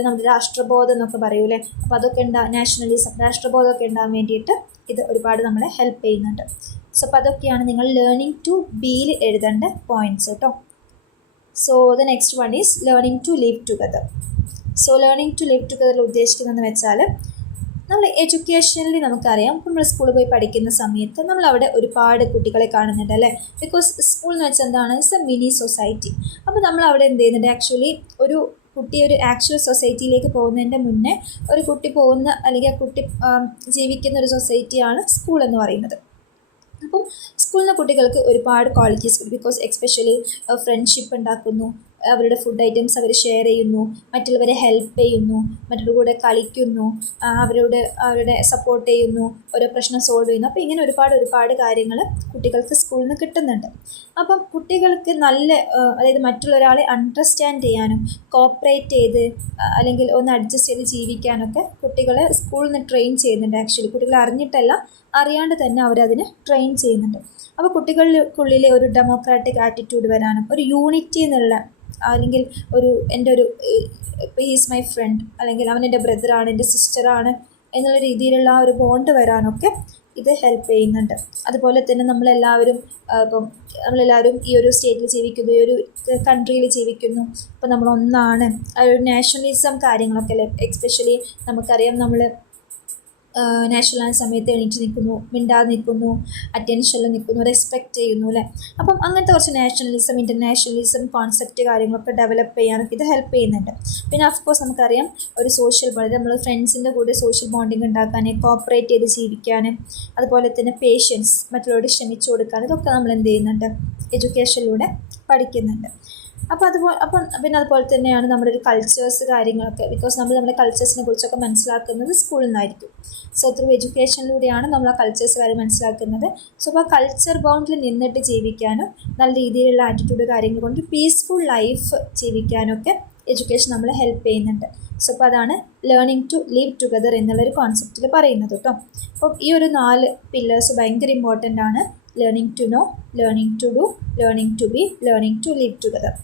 നമ്മുടെ രാഷ്ട്രബോധം എന്നൊക്കെ പറയൂലേ, അപ്പോൾ അതൊക്കെ നാഷണലിസം, രാഷ്ട്രബോധമൊക്കെ ഉണ്ടാകാൻ വേണ്ടിയിട്ട് ഇത് ഒരുപാട് നമ്മളെ ഹെൽപ്പ് ചെയ്യുന്നുണ്ട്. സോ അപ്പോൾ അതൊക്കെയാണ് നിങ്ങൾ ലേണിംഗ് ടു ബിയിൽ എഴുതേണ്ട പോയിൻറ്റ്സ് കേട്ടോ. So the next one is learning to live together. So learning to live ടുഗദറിൽ ഉദ്ദേശിക്കുന്നതെന്ന് വെച്ചാൽ നമ്മൾ എഡ്യൂക്കേഷനിൽ നമുക്കറിയാം, നമ്മൾ സ്കൂളിൽ പോയി പഠിക്കുന്ന സമയത്ത് നമ്മളവിടെ ഒരുപാട് കുട്ടികളെ കാണുന്നുണ്ട് അല്ലേ. ബിക്കോസ് സ്കൂൾ എന്ന് വെച്ചാൽ എന്താണ്? It's A mini society. അപ്പോൾ നമ്മൾ അവിടെ എന്ത് ചെയ്യുന്നുണ്ട്? ആക്ച്വലി ഒരു കുട്ടി ഒരു ആക്ച്വൽ സൊസൈറ്റിയിലേക്ക് പോകുന്നതിൻ്റെ മുന്നേ ഒരു കുട്ടി പോകുന്ന, അല്ലെങ്കിൽ ആ കുട്ടി ജീവിക്കുന്ന ഒരു സൊസൈറ്റിയാണ് സ്കൂൾ എന്ന് പറയുന്നത്. അപ്പം സ്കൂളിലെ കുട്ടികൾക്ക് ഒരുപാട് ക്വാളിറ്റീസ്, ബിക്കോസ് എക്സ്പെഷ്യലി ഫ്രണ്ട്ഷിപ്പ് ഉണ്ടാക്കുന്നു, അവരുടെ ഫുഡ് ഐറ്റംസ് അവർ ഷെയർ ചെയ്യുന്നു, മറ്റുള്ളവരെ ഹെൽപ്പ് ചെയ്യുന്നു, മറ്റുള്ളവരുടെ കൂടെ കളിക്കുന്നു, അവരുടെ സപ്പോർട്ട് ചെയ്യുന്നു, ഓരോ പ്രശ്നം സോൾവ് ചെയ്യുന്നു. അപ്പോൾ ഇങ്ങനെ ഒരുപാട് കാര്യങ്ങൾ കുട്ടികൾക്ക് സ്കൂളിൽ നിന്ന് കിട്ടുന്നുണ്ട്. അപ്പം കുട്ടികൾക്ക് നല്ല, അതായത് മറ്റുള്ള ഒരാളെ അണ്ടർസ്റ്റാൻഡ് ചെയ്യാനും കോപ്പറേറ്റ് ചെയ്ത് അല്ലെങ്കിൽ ഒന്ന് അഡ്ജസ്റ്റ് ചെയ്ത് ജീവിക്കാനൊക്കെ കുട്ടികളെ സ്കൂളിൽ നിന്ന് ട്രെയിൻ ചെയ്യുന്നുണ്ട്. ആക്ച്വലി കുട്ടികൾ അറിയാണ്ട് തന്നെ അവരതിന് ട്രെയിൻ ചെയ്യുന്നുണ്ട്. അപ്പോൾ കുട്ടികൾക്കുള്ളിലെ ഒരു ഡെമോക്രാറ്റിക് ആറ്റിറ്റ്യൂഡ് വരാനും, ഒരു യൂണിറ്റി എന്നുള്ള, അല്ലെങ്കിൽ എൻ്റെ ഒരു ഈസ് മൈ ഫ്രണ്ട്, അല്ലെങ്കിൽ അവൻ എൻ്റെ ബ്രദറാണ്, എൻ്റെ സിസ്റ്ററാണ് എന്നുള്ള രീതിയിലുള്ള ആ ഒരു ബോണ്ട് വരാനൊക്കെ ഇത് ഹെൽപ്പ് ചെയ്യുന്നുണ്ട്. അതുപോലെ തന്നെ നമ്മളെല്ലാവരും ഈ ഒരു സ്റ്റേറ്റിൽ ജീവിക്കുന്നു, ഈ ഒരു കൺട്രിയിൽ ജീവിക്കുന്നു, അപ്പോൾ നമ്മളൊന്നാണ്, ആ ഒരു നാഷണലിസം കാര്യങ്ങളൊക്കെ അല്ലേ. എക്സ്പെഷ്യലി നമുക്കറിയാം, നമ്മൾ നാഷണൽ ആയ സമയത്ത് എണീറ്റ് നിൽക്കുന്നു, മിണ്ടാതെ നിൽക്കുന്നു, അറ്റൻഷനിൽ നിൽക്കുന്നു, റെസ്പെക്റ്റ് ചെയ്യുന്നു അല്ലേ. അപ്പം അങ്ങനത്തെ കുറച്ച് നാഷണലിസം, ഇൻ്റർനാഷണലിസം കോൺസെപ്റ്റ് കാര്യങ്ങളൊക്കെ ഡെവലപ്പ് ചെയ്യാനൊക്കെ ഇത് ഹെൽപ്പ് ചെയ്യുന്നുണ്ട്. പിന്നെ ഓഫ്കോഴ്സ് നമുക്കറിയാം ഒരു സോഷ്യൽ ബോണ്ട്, നമ്മൾ ഫ്രണ്ട്സിൻ്റെ കൂടെ സോഷ്യൽ ബോണ്ടിങ് ഉണ്ടാക്കാൻ, കോപ്പറേറ്റ് ചെയ്ത് ജീവിക്കാൻ, അതുപോലെ തന്നെ പേഷ്യൻസ്, മറ്റുള്ളവരോട് ക്ഷമിച്ചു കൊടുക്കാൻ, ഇതൊക്കെ നമ്മൾ എന്ത് ചെയ്യുന്നുണ്ട്? എഡ്യൂക്കേഷനിലൂടെ പഠിക്കുന്നുണ്ട്. പിന്നെ അതുപോലെ തന്നെയാണ് നമ്മുടെ ഒരു കൾച്ചേഴ്സ് കാര്യങ്ങളൊക്കെ, ബിക്കോസ് നമ്മുടെ കൾച്ചേഴ്സിനെ കുറിച്ചൊക്കെ മനസ്സിലാക്കുന്നത് സ്കൂളിൽ നിന്നായിരിക്കും. സോ ത്രൂ എഡ്യൂക്കേഷനിലൂടെയാണ് നമ്മൾ ആ കൾച്ചേഴ്സ് കാര്യം മനസ്സിലാക്കുന്നത്. സോ അപ്പോൾ ആ കൾച്ചർ ബൗണ്ടിൽ നിന്നിട്ട് ജീവിക്കാനും, നല്ല രീതിയിലുള്ള ആറ്റിറ്റ്യൂഡ് കാര്യങ്ങൾ കൊണ്ട് പീസ്ഫുൾ ലൈഫ് ജീവിക്കാനൊക്കെ എഡ്യൂക്കേഷൻ നമ്മളെ ഹെൽപ്പ് ചെയ്യുന്നുണ്ട്. സോ അപ്പോൾ അതാണ് ലേണിംഗ് ടു ലിവ് ടുഗദർ എന്നുള്ളൊരു കോൺസെപ്റ്റിൽ പറയുന്നത് കേട്ടോ. അപ്പോൾ ഈ ഒരു 4 പില്ലേഴ്സ് ഭയങ്കര ഇമ്പോർട്ടൻ്റ് ആണ്. Learning to know, learning to do, learning to be, learning to live together.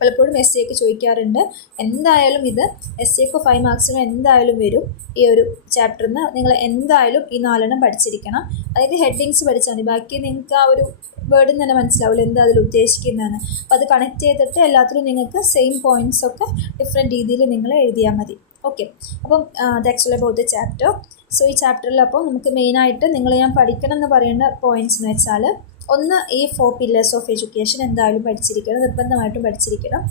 പലപ്പോഴും എസ്സേക്ക് ചോദിക്കാറുണ്ട്. എന്തായാലും ഇത് എസ്സേക്ക് 5 മാർക്സിന് എന്തായാലും വരും. ഈ ഒരു ചാപ്റ്ററിൽ നിന്ന് നിങ്ങൾ എന്തായാലും ഈ 4 പഠിച്ചിരിക്കണം. അതായത് ഹെഡിങ്സ് പഠിച്ചാൽ മതി, ബാക്കി നിങ്ങൾക്ക് ആ ഒരു വേർഡിൽ തന്നെ മനസ്സിലാവില്ല എന്താ അതിൽ ഉദ്ദേശിക്കുന്നതെന്ന്. അപ്പോൾ അത് കണക്ട് ചെയ്തിട്ട് എല്ലാത്തിലും നിങ്ങൾക്ക് സെയിം പോയിൻറ്റ്സൊക്കെ ഡിഫറെൻറ്റ് രീതിയിൽ നിങ്ങൾ എഴുതിയാൽ മതി. ഓക്കെ, അപ്പം that's all about the chapter. So ഈ ചാപ്റ്ററിൽ അപ്പോൾ നമുക്ക് മെയിനായിട്ട് ഞാൻ പഠിക്കണം എന്ന് പറയുന്ന പോയിൻറ്റ്സ് എന്ന് വെച്ചാൽ, ഒന്ന് ഈ 4 പില്ലേഴ്സ് ഓഫ് എഡ്യൂക്കേഷൻ എന്തായാലും പഠിച്ചിരിക്കണം, നിർബന്ധമായിട്ടും പഠിച്ചിരിക്കണം.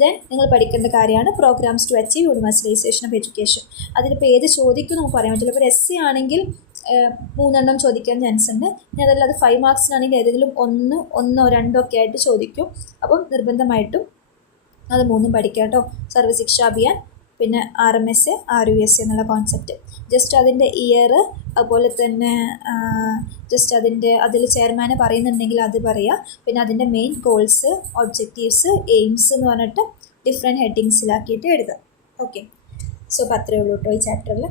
ദെൻ നിങ്ങൾ പഠിക്കേണ്ട കാര്യമാണ് programmes to achieve universalisation of education. അതിലിപ്പോൾ ഏത് ചോദിക്കും നമുക്ക് പറയാൻ പറ്റില്ല. ഇപ്പോൾ എസ് സി ആണെങ്കിൽ 3 ചോദിക്കാൻ ചാൻസ് ഉണ്ട്. ഇനി അതല്ലാതെ 5 മാർക്സിനാണെങ്കിൽ ഏതെങ്കിലും 1, 2 ഒക്കെ ആയിട്ട് ചോദിക്കും. അപ്പം നിർബന്ധമായിട്ടും അത് 3 പഠിക്കുക കേട്ടോ. സർവ്വശിക്ഷാ അഭിയാൻ, പിന്നെ RMS, RUS എന്നുള്ള കോൺസെപ്റ്റ്. ജസ്റ്റ് അതിൻ്റെ ഇയർ, അതുപോലെ തന്നെ ജസ്റ്റ് അതിൽ ചെയർമാനെ പറയുന്നുണ്ടെങ്കിൽ അത് പറയുക. പിന്നെ അതിൻ്റെ മെയിൻ ഗോൾസ്, ഒബ്ജക്റ്റീവ്സ്, എയിംസ് എന്ന് പറഞ്ഞിട്ട് ഡിഫറെൻറ്റ് ഹെഡിങ്സിലാക്കിയിട്ട് എഴുതാം. ഓക്കെ, സോ അപ്പോൾ അത്രയേ ഉള്ളൂ കേട്ടോ ഈ ചാപ്റ്ററിൽ.